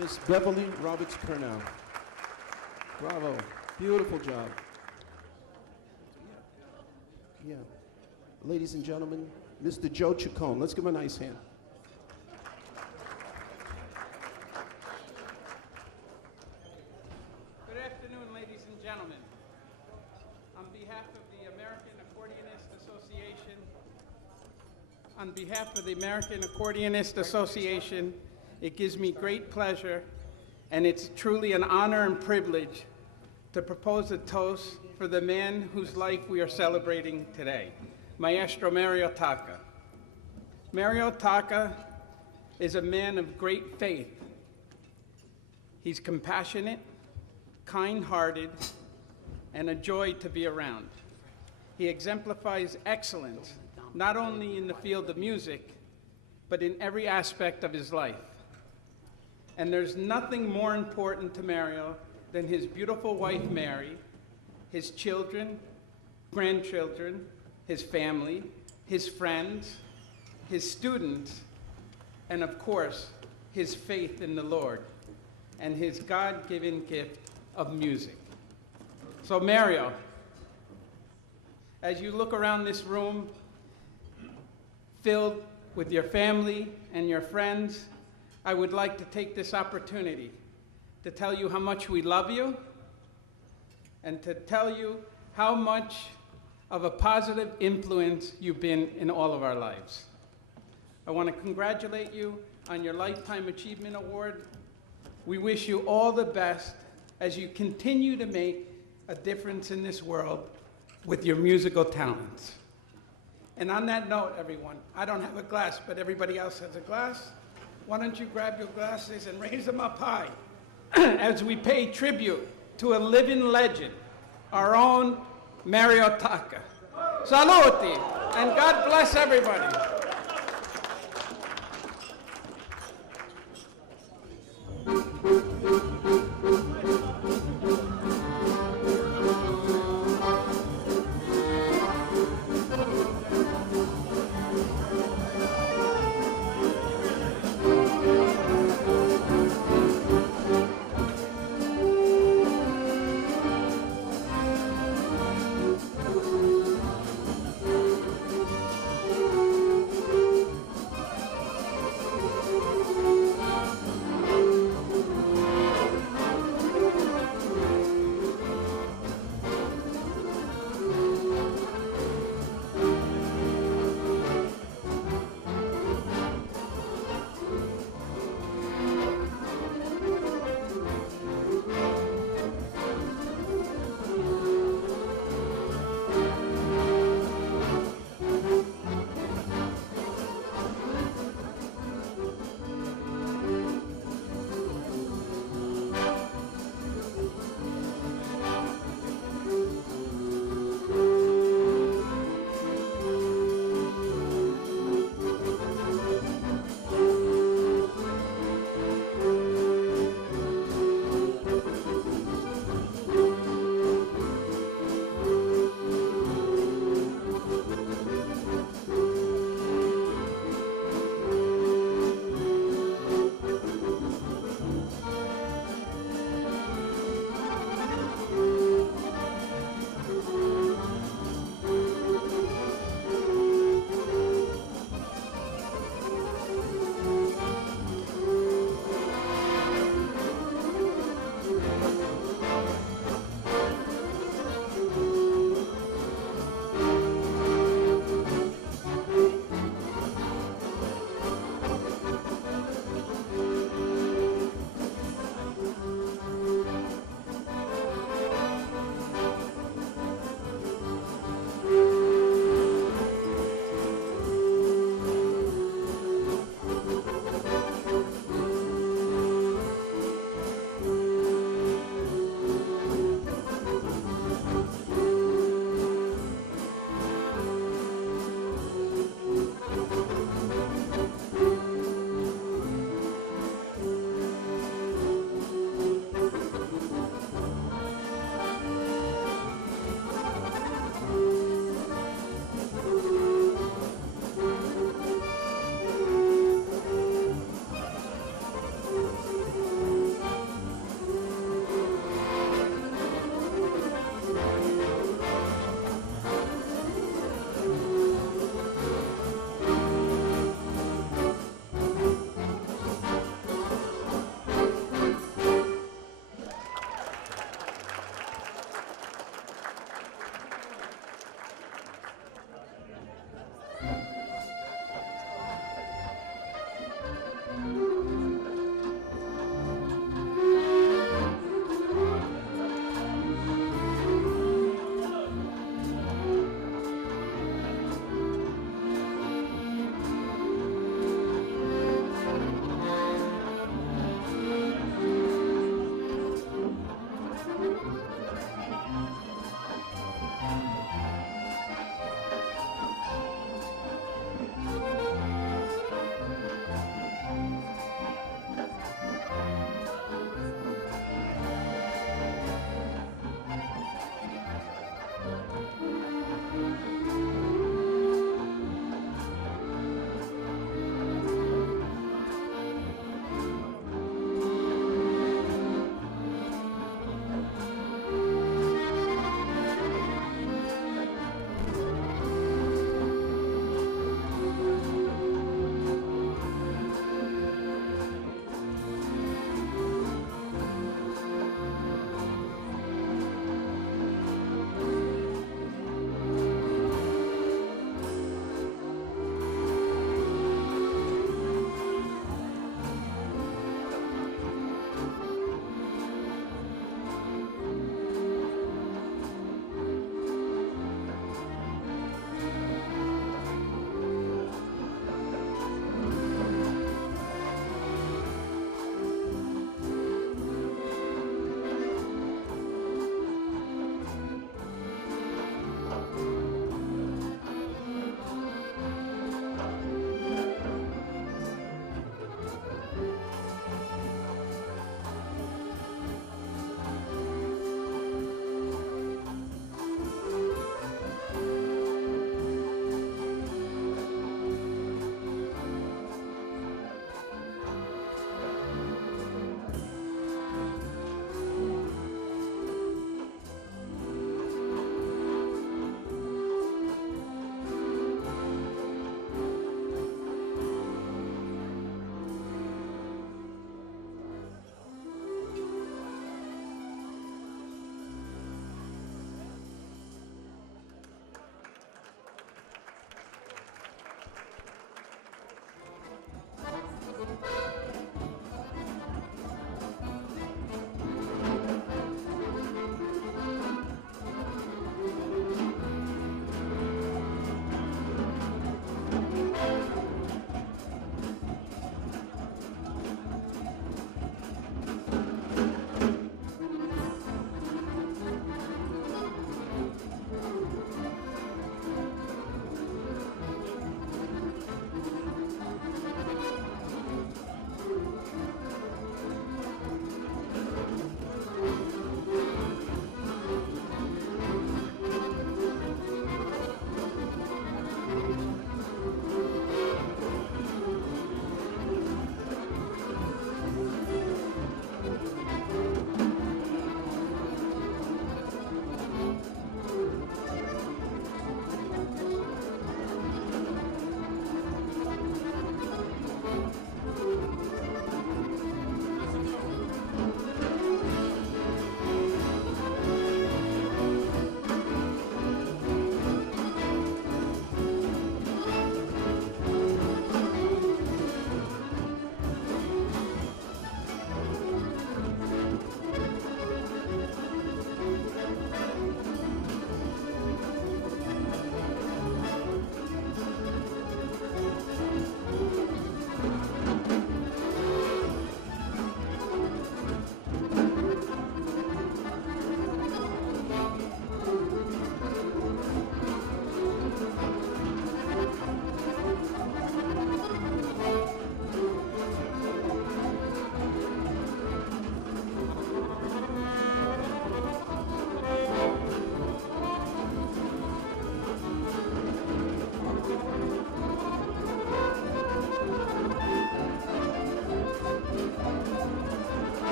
Miss Beverly Roberts-Kernow. Bravo. Beautiful job. Yeah. Ladies and gentlemen, Mr. Joe Chacon. Let's give him a nice hand. Good afternoon, ladies and gentlemen. On behalf of the American Accordionists Association, it gives me great pleasure, and it's truly an honor and privilege to propose a toast for the man whose life we are celebrating today, Maestro Mario Tacca. Mario Tacca is a man of great faith. He's compassionate, kind-hearted, and a joy to be around. He exemplifies excellence, not only in the field of music, but in every aspect of his life. And there's nothing more important to Mario than his beautiful wife, Mary, his children, grandchildren, his family, his friends, his students, and of course, his faith in the Lord and his God-given gift of music. So Mario, as you look around this room filled with your family and your friends, I would like to take this opportunity to tell you how much we love you and to tell you how much of a positive influence you've been in all of our lives. I want to congratulate you on your Lifetime Achievement Award. We wish you all the best as you continue to make a difference in this world with your musical talents. And on that note, everyone, I don't have a glass, but everybody else has a glass. Why don't you grab your glasses and raise them up high as we pay tribute to a living legend, our own Mario Tacca. Saluti, and God bless everybody.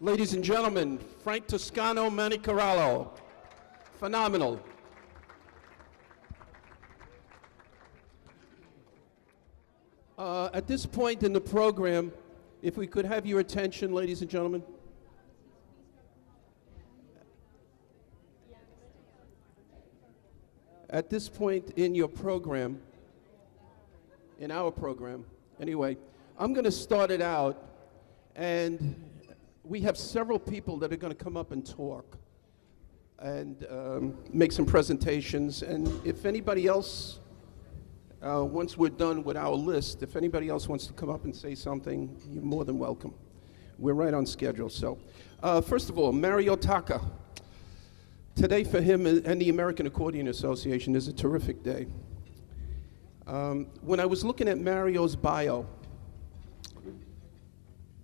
Ladies and gentlemen, Frank Toscano Manicarello. Phenomenal. At this point in the program, if we could have your attention, ladies and gentlemen. At this point in your program, in our program, anyway, I'm going to start it out, and we have several people that are going to come up and talk and make some presentations. And if anybody else, once we're done with our list, if anybody else wants to come up and say something, you're more than welcome. We're right on schedule. So, first of all, Mario Tacca. Today for him and the American Accordion Association is a terrific day. When I was looking at Mario's bio,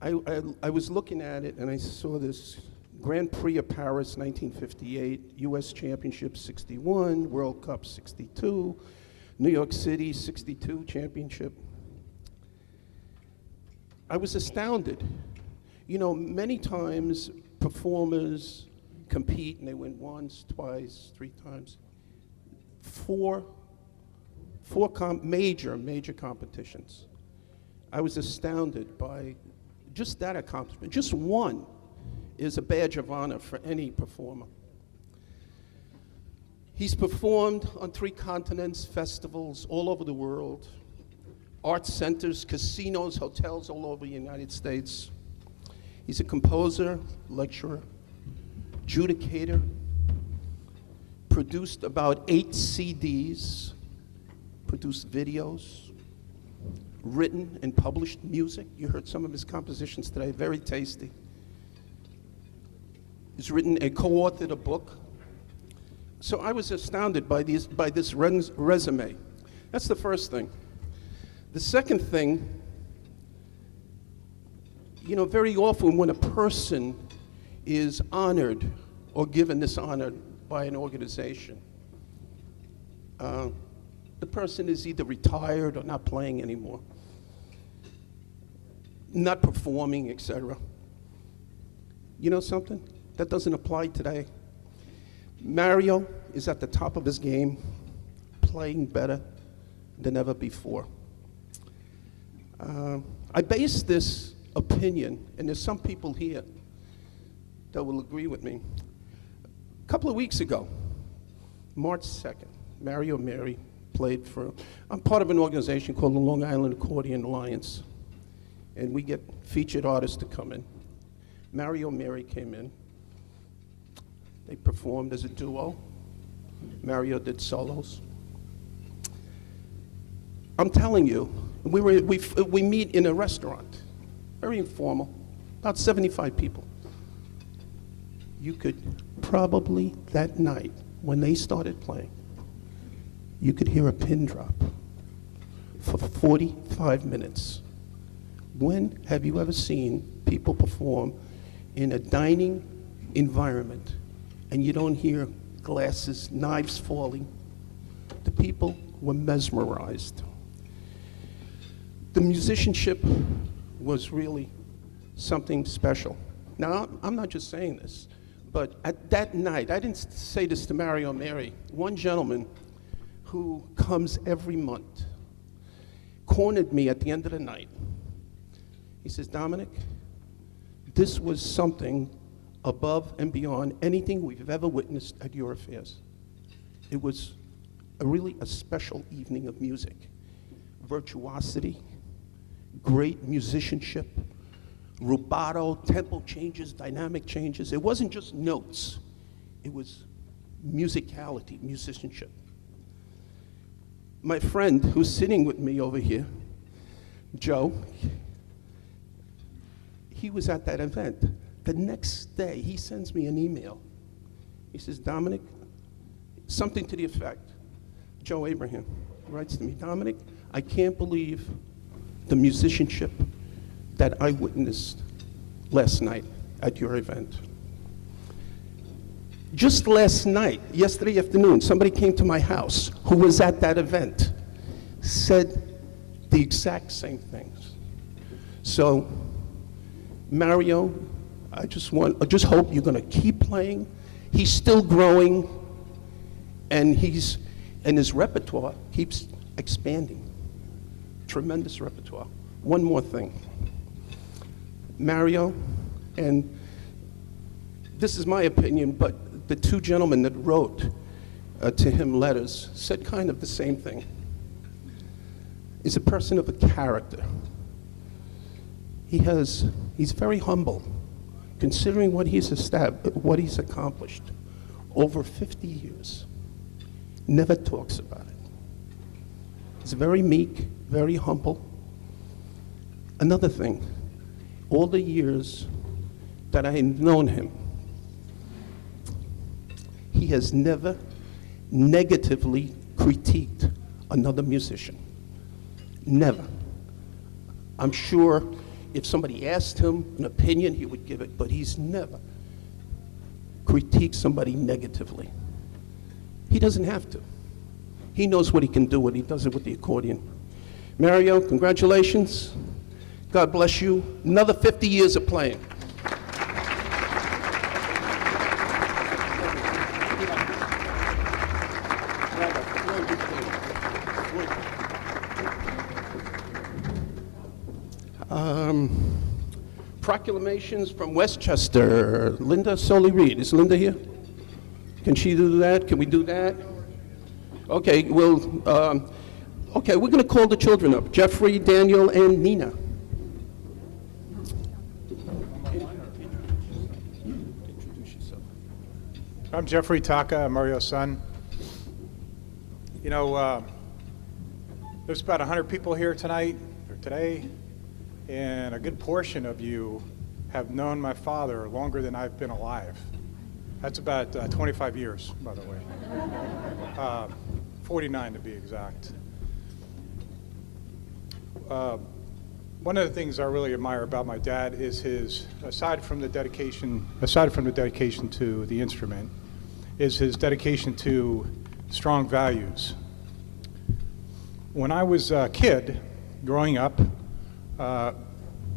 I was looking at it and I saw this Grand Prix of Paris 1958, US Championship 61, World Cup 62, New York City 62 Championship. I was astounded. You know, many times performers compete and they win once, twice, three times. Four major competitions. I was astounded by just that accomplishment. Just one is a badge of honor for any performer. He's performed on 3 continents, festivals all over the world, art centers, casinos, hotels all over the United States. He's a composer, lecturer, adjudicator, produced about 8 CDs, produced videos, written and published music. You heard some of his compositions today, very tasty. He's written and co-authored a book. So I was astounded by this resume. That's the first thing. The second thing, you know, very often when a person is honored or given this honor by an organization, the person is either retired or not playing anymore, not performing, etc. You know something? That doesn't apply today. Mario is at the top of his game, playing better than ever before. I base this opinion, and there's some people here that will agree with me. A couple of weeks ago, March 2nd, Mario Mary played for, I'm part of an organization called the Long Island Accordion Alliance, and we get featured artists to come in. Mario Mary came in. They performed as a duo. Mario did solos. I'm telling you, we meet in a restaurant, very informal, about 75 people. You could probably that night, when they started playing, you could hear a pin drop for 45 minutes. When have you ever seen people perform in a dining environment and you don't hear glasses, knives falling? The people were mesmerized. The musicianship was really something special. Now, I'm not just saying this, but at that night, I didn't say this to Mario Mary, one gentleman who comes every month cornered me at the end of the night. He says, Dominic, this was something above and beyond anything we've ever witnessed at your affairs. It was really a special evening of music. Virtuosity, great musicianship, rubato, tempo changes, dynamic changes. It wasn't just notes. It was musicality, musicianship. My friend who's sitting with me over here, Joe, he was at that event. The next day, he sends me an email. He says, Dominic, something to the effect, Joe Abraham writes to me, Dominic, I can't believe the musicianship that I witnessed last night at your event. Just last night, yesterday afternoon, somebody came to my house who was at that event, said the exact same things. So, Mario, I just hope you're going to keep playing. He's still growing, and his repertoire keeps expanding. Tremendous repertoire. One more thing. Mario, and this is my opinion, but the two gentlemen that wrote to him letters said kind of the same thing. He's a person of a character. He's very humble, considering what he's accomplished over 50 years. Never talks about it. He's very meek, very humble. Another thing, all the years that I've known him, he has never negatively critiqued another musician. Never. I'm sure if somebody asked him an opinion, he would give it, but he's never critiqued somebody negatively. He doesn't have to. He knows what he can do, and he does it with the accordion. Mario, congratulations. God bless you. Another 50 years of playing. Proclamations from Westchester. Linda Soley-Reed. Is Linda here? Can she do that? Can we do that? Okay, we're going to call the children up. Jeffrey, Daniel, and Nina. I'm Jeffrey Tacca, Mario's son. You know, there's about 100 people here tonight, or today, and a good portion of you have known my father longer than I've been alive. That's about 25 years, by the way. 49 to be exact. One of the things I really admire about my dad is his, aside from the dedication to the instrument, is his dedication to strong values. When I was a kid, growing up,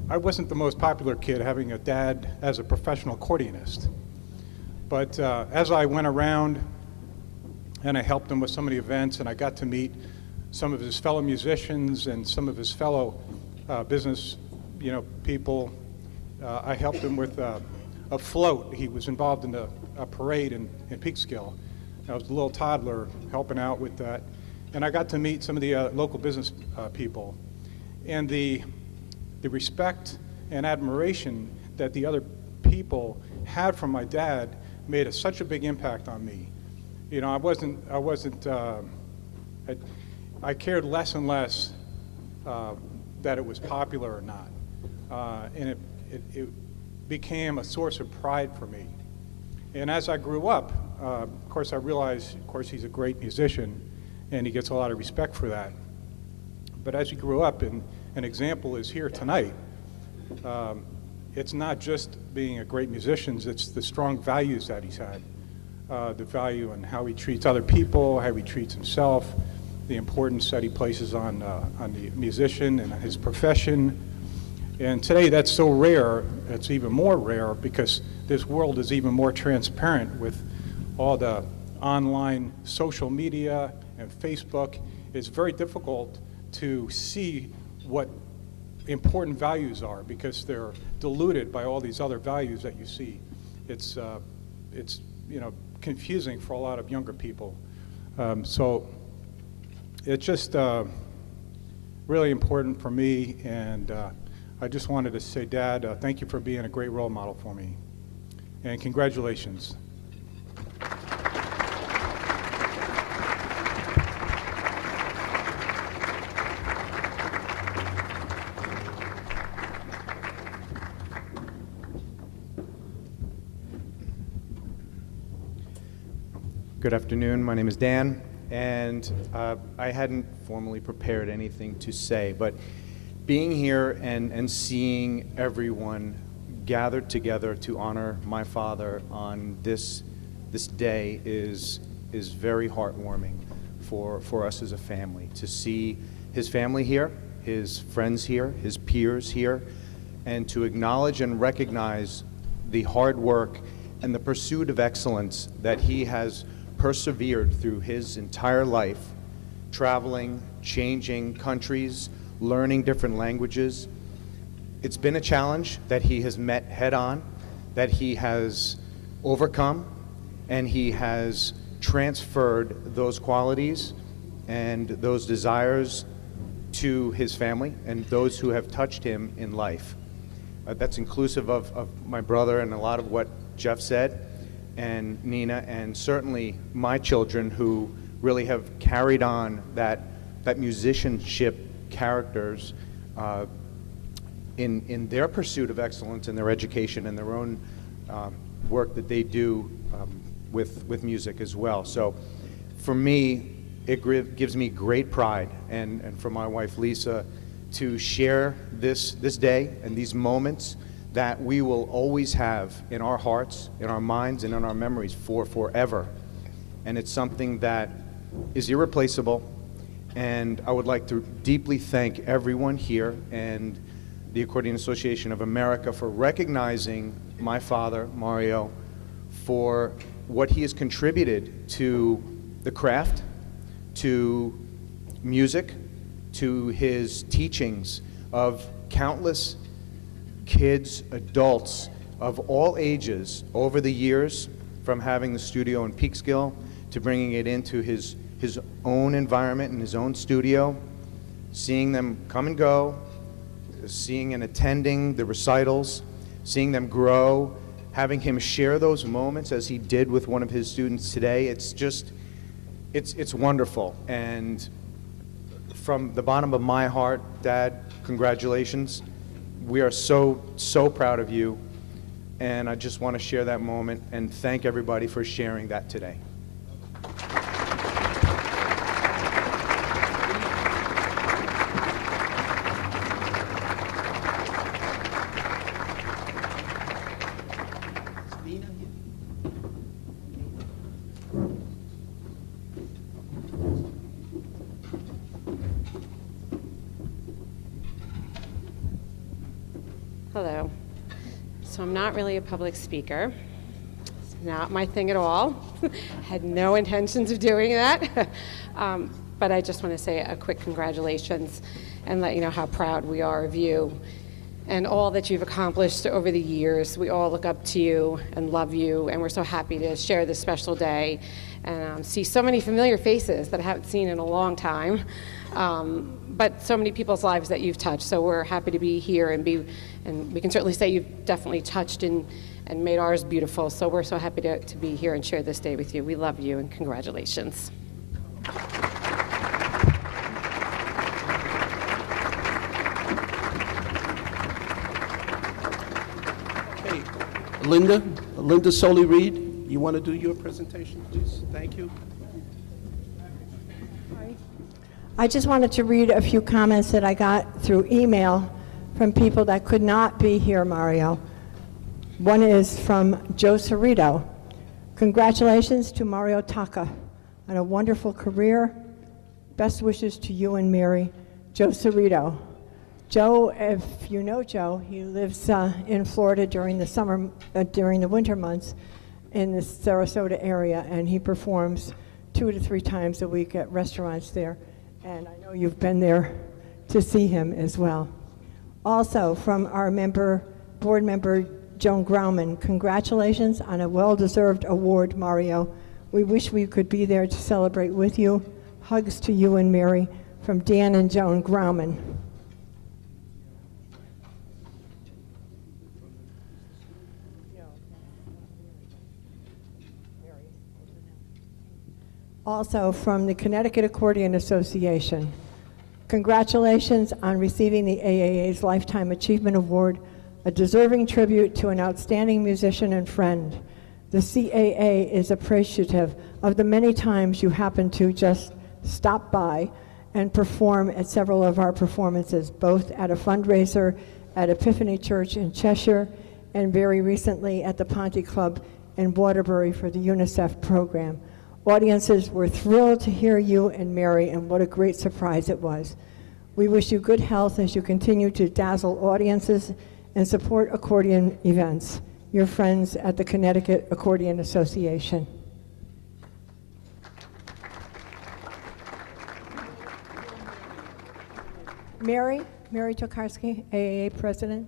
I wasn't the most popular kid, having a dad as a professional accordionist. But as I went around and I helped him with some of the events, and I got to meet some of his fellow musicians and some of his fellow business, people, I helped him with a float. He was involved in a parade in Peekskill. I was a little toddler helping out with that. And I got to meet some of the local business people. And the respect and admiration that the other people had from my dad made such a big impact on me. I cared less and less that it was popular or not. And it became a source of pride for me. And as I grew up, of course, I realized, of course, he's a great musician, and he gets a lot of respect for that. But as he grew up, and an example is here tonight, it's not just being a great musician, it's the strong values that he's had. The value in how he treats other people, how he treats himself, the importance that he places on the musician and his profession. And today that's so rare, it's even more rare because this world is even more transparent with all the online social media and Facebook. It's very difficult to see what important values are because they're diluted by all these other values that you see. It's confusing for a lot of younger people. So it's just really important for me, and I just wanted to say, Dad, thank you for being a great role model for me, and congratulations. Good afternoon, my name is Dan, and I hadn't formally prepared anything to say, but being here and seeing everyone gathered together to honor my father on this day is very heartwarming for us as a family. To see his family here, his friends here, his peers here, and to acknowledge and recognize the hard work and the pursuit of excellence that he has persevered through his entire life, traveling, changing countries, learning different languages. It's been a challenge that he has met head on, that he has overcome, and he has transferred those qualities and those desires to his family and those who have touched him in life. That's inclusive of my brother and a lot of what Jeff said, and Nina, and certainly my children, who really have carried on that musicianship characters in their pursuit of excellence in their education and their own work that they do with music as well. So for me, it gives me great pride, and for my wife Lisa, to share this day and these moments that we will always have in our hearts, in our minds, and in our memories for forever. And it's something that is irreplaceable, and I would like to deeply thank everyone here and the Accordion Association of America for recognizing my father, Mario, for what he has contributed to the craft, to music, to his teachings of countless kids, adults of all ages over the years, from having the studio in Peekskill to bringing it into his own environment and his own studio, seeing them come and go, seeing and attending the recitals, seeing them grow, having him share those moments as he did with one of his students today. It's just, it's wonderful. And from the bottom of my heart, Dad, congratulations. We are so, so proud of you. And I just want to share that moment and thank everybody for sharing that today. Hello. So I'm not really a public speaker. It's not my thing at all. Had no intentions of doing that. But I just want to say a quick congratulations and let you know how proud we are of you and all that you've accomplished over the years. We all look up to you and love you, and we're so happy to share this special day and see so many familiar faces that I haven't seen in a long time. But so many people's lives that you've touched. So we're happy to be here and we can certainly say you've definitely touched and made ours beautiful. So we're so happy to be here and share this day with you. We love you and congratulations. Okay, Linda Soley-Reed, you want to do your presentation, please? Thank you. I just wanted to read a few comments that I got through email from people that could not be here, Mario. One is from Joe Cerrito. Congratulations to Mario Tacca on a wonderful career. Best wishes to you and Mary. Joe Cerrito. Joe, if you know Joe, he lives in Florida during the winter months in the Sarasota area, and he performs 2 to 3 times a week at restaurants there. And I know you've been there to see him as well. Also, from our board member, Joan Grauman, congratulations on a well-deserved award, Mario. We wish we could be there to celebrate with you. Hugs to you and Mary from Dan and Joan Grauman. Also from the Connecticut Accordion Association. Congratulations on receiving the AAA's Lifetime Achievement Award, a deserving tribute to an outstanding musician and friend. The CAA is appreciative of the many times you happen to just stop by and perform at several of our performances, both at a fundraiser at Epiphany Church in Cheshire and very recently at the Ponte Club in Waterbury for the UNICEF program. Audiences were thrilled to hear you and Mary, and what a great surprise it was. We wish you good health as you continue to dazzle audiences and support accordion events. your friends at the Connecticut Accordion Association. Mary Tokarski, AAA President.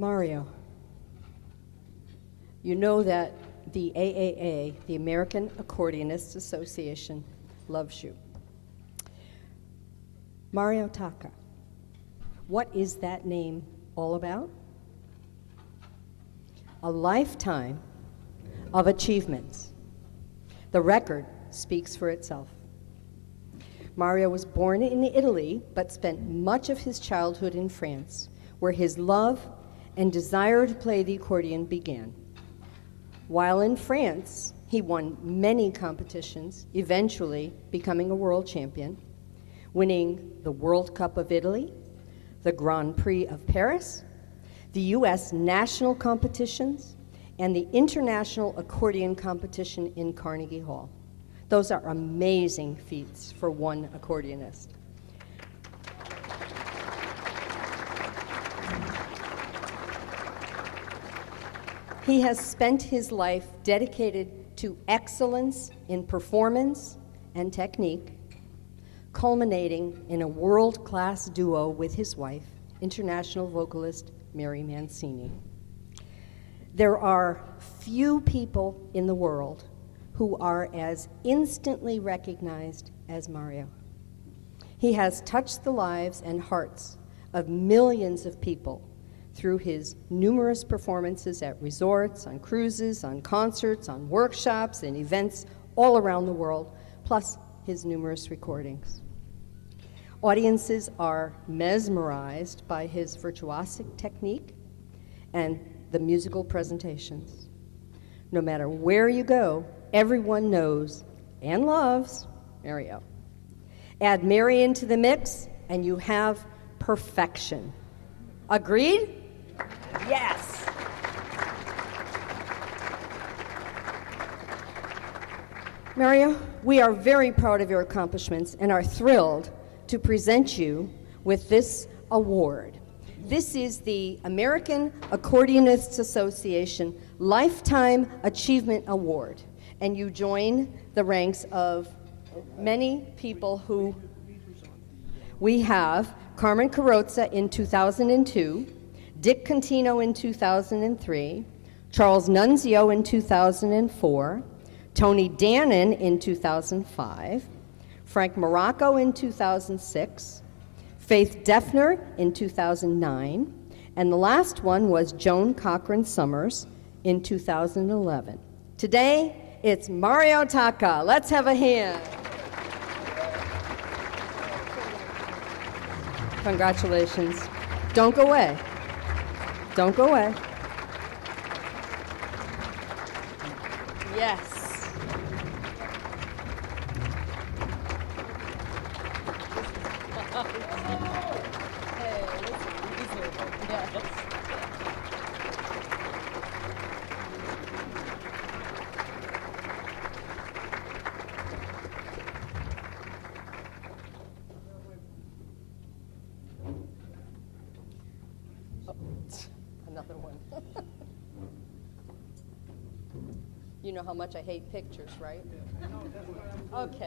Mario, you know that the AAA, the American Accordionists Association, loves you. Mario Tacca, what is that name all about? A lifetime of achievements. The record speaks for itself. Mario was born in Italy, but spent much of his childhood in France, where his love and desire to play the accordion began. While in France, he won many competitions, eventually becoming a world champion, winning the World Cup of Italy, the Grand Prix of Paris, the US national competitions, and the International Accordion Competition in Carnegie Hall. Those are amazing feats for one accordionist. He has spent his life dedicated to excellence in performance and technique, culminating in a world-class duo with his wife, international vocalist Mary Mancini. There are few people in the world who are as instantly recognized as Mario. He has touched the lives and hearts of millions of people through his numerous performances at resorts, on cruises, on concerts, on workshops, and events all around the world, plus his numerous recordings. Audiences are mesmerized by his virtuosic technique and the musical presentations. No matter where you go, everyone knows and loves Mario. Add Mary into the mix, and you have perfection. Agreed? Yes. Mario, we are very proud of your accomplishments and are thrilled to present you with this award. This is the American Accordionists Association Lifetime Achievement Award, and you join the ranks of many people who we have: Carmen Carrozza in 2002, Dick Contino in 2003, Charles Nunzio in 2004, Tony Dannon in 2005, Frank Morocco in 2006, Faith Defner in 2009, and the last one was Joan Cochran Summers in 2011. Today, it's Mario Tacca. Let's have a hand. Congratulations. Don't go away. Don't go away. Yes. Another one. You know how much I hate pictures, right? Okay.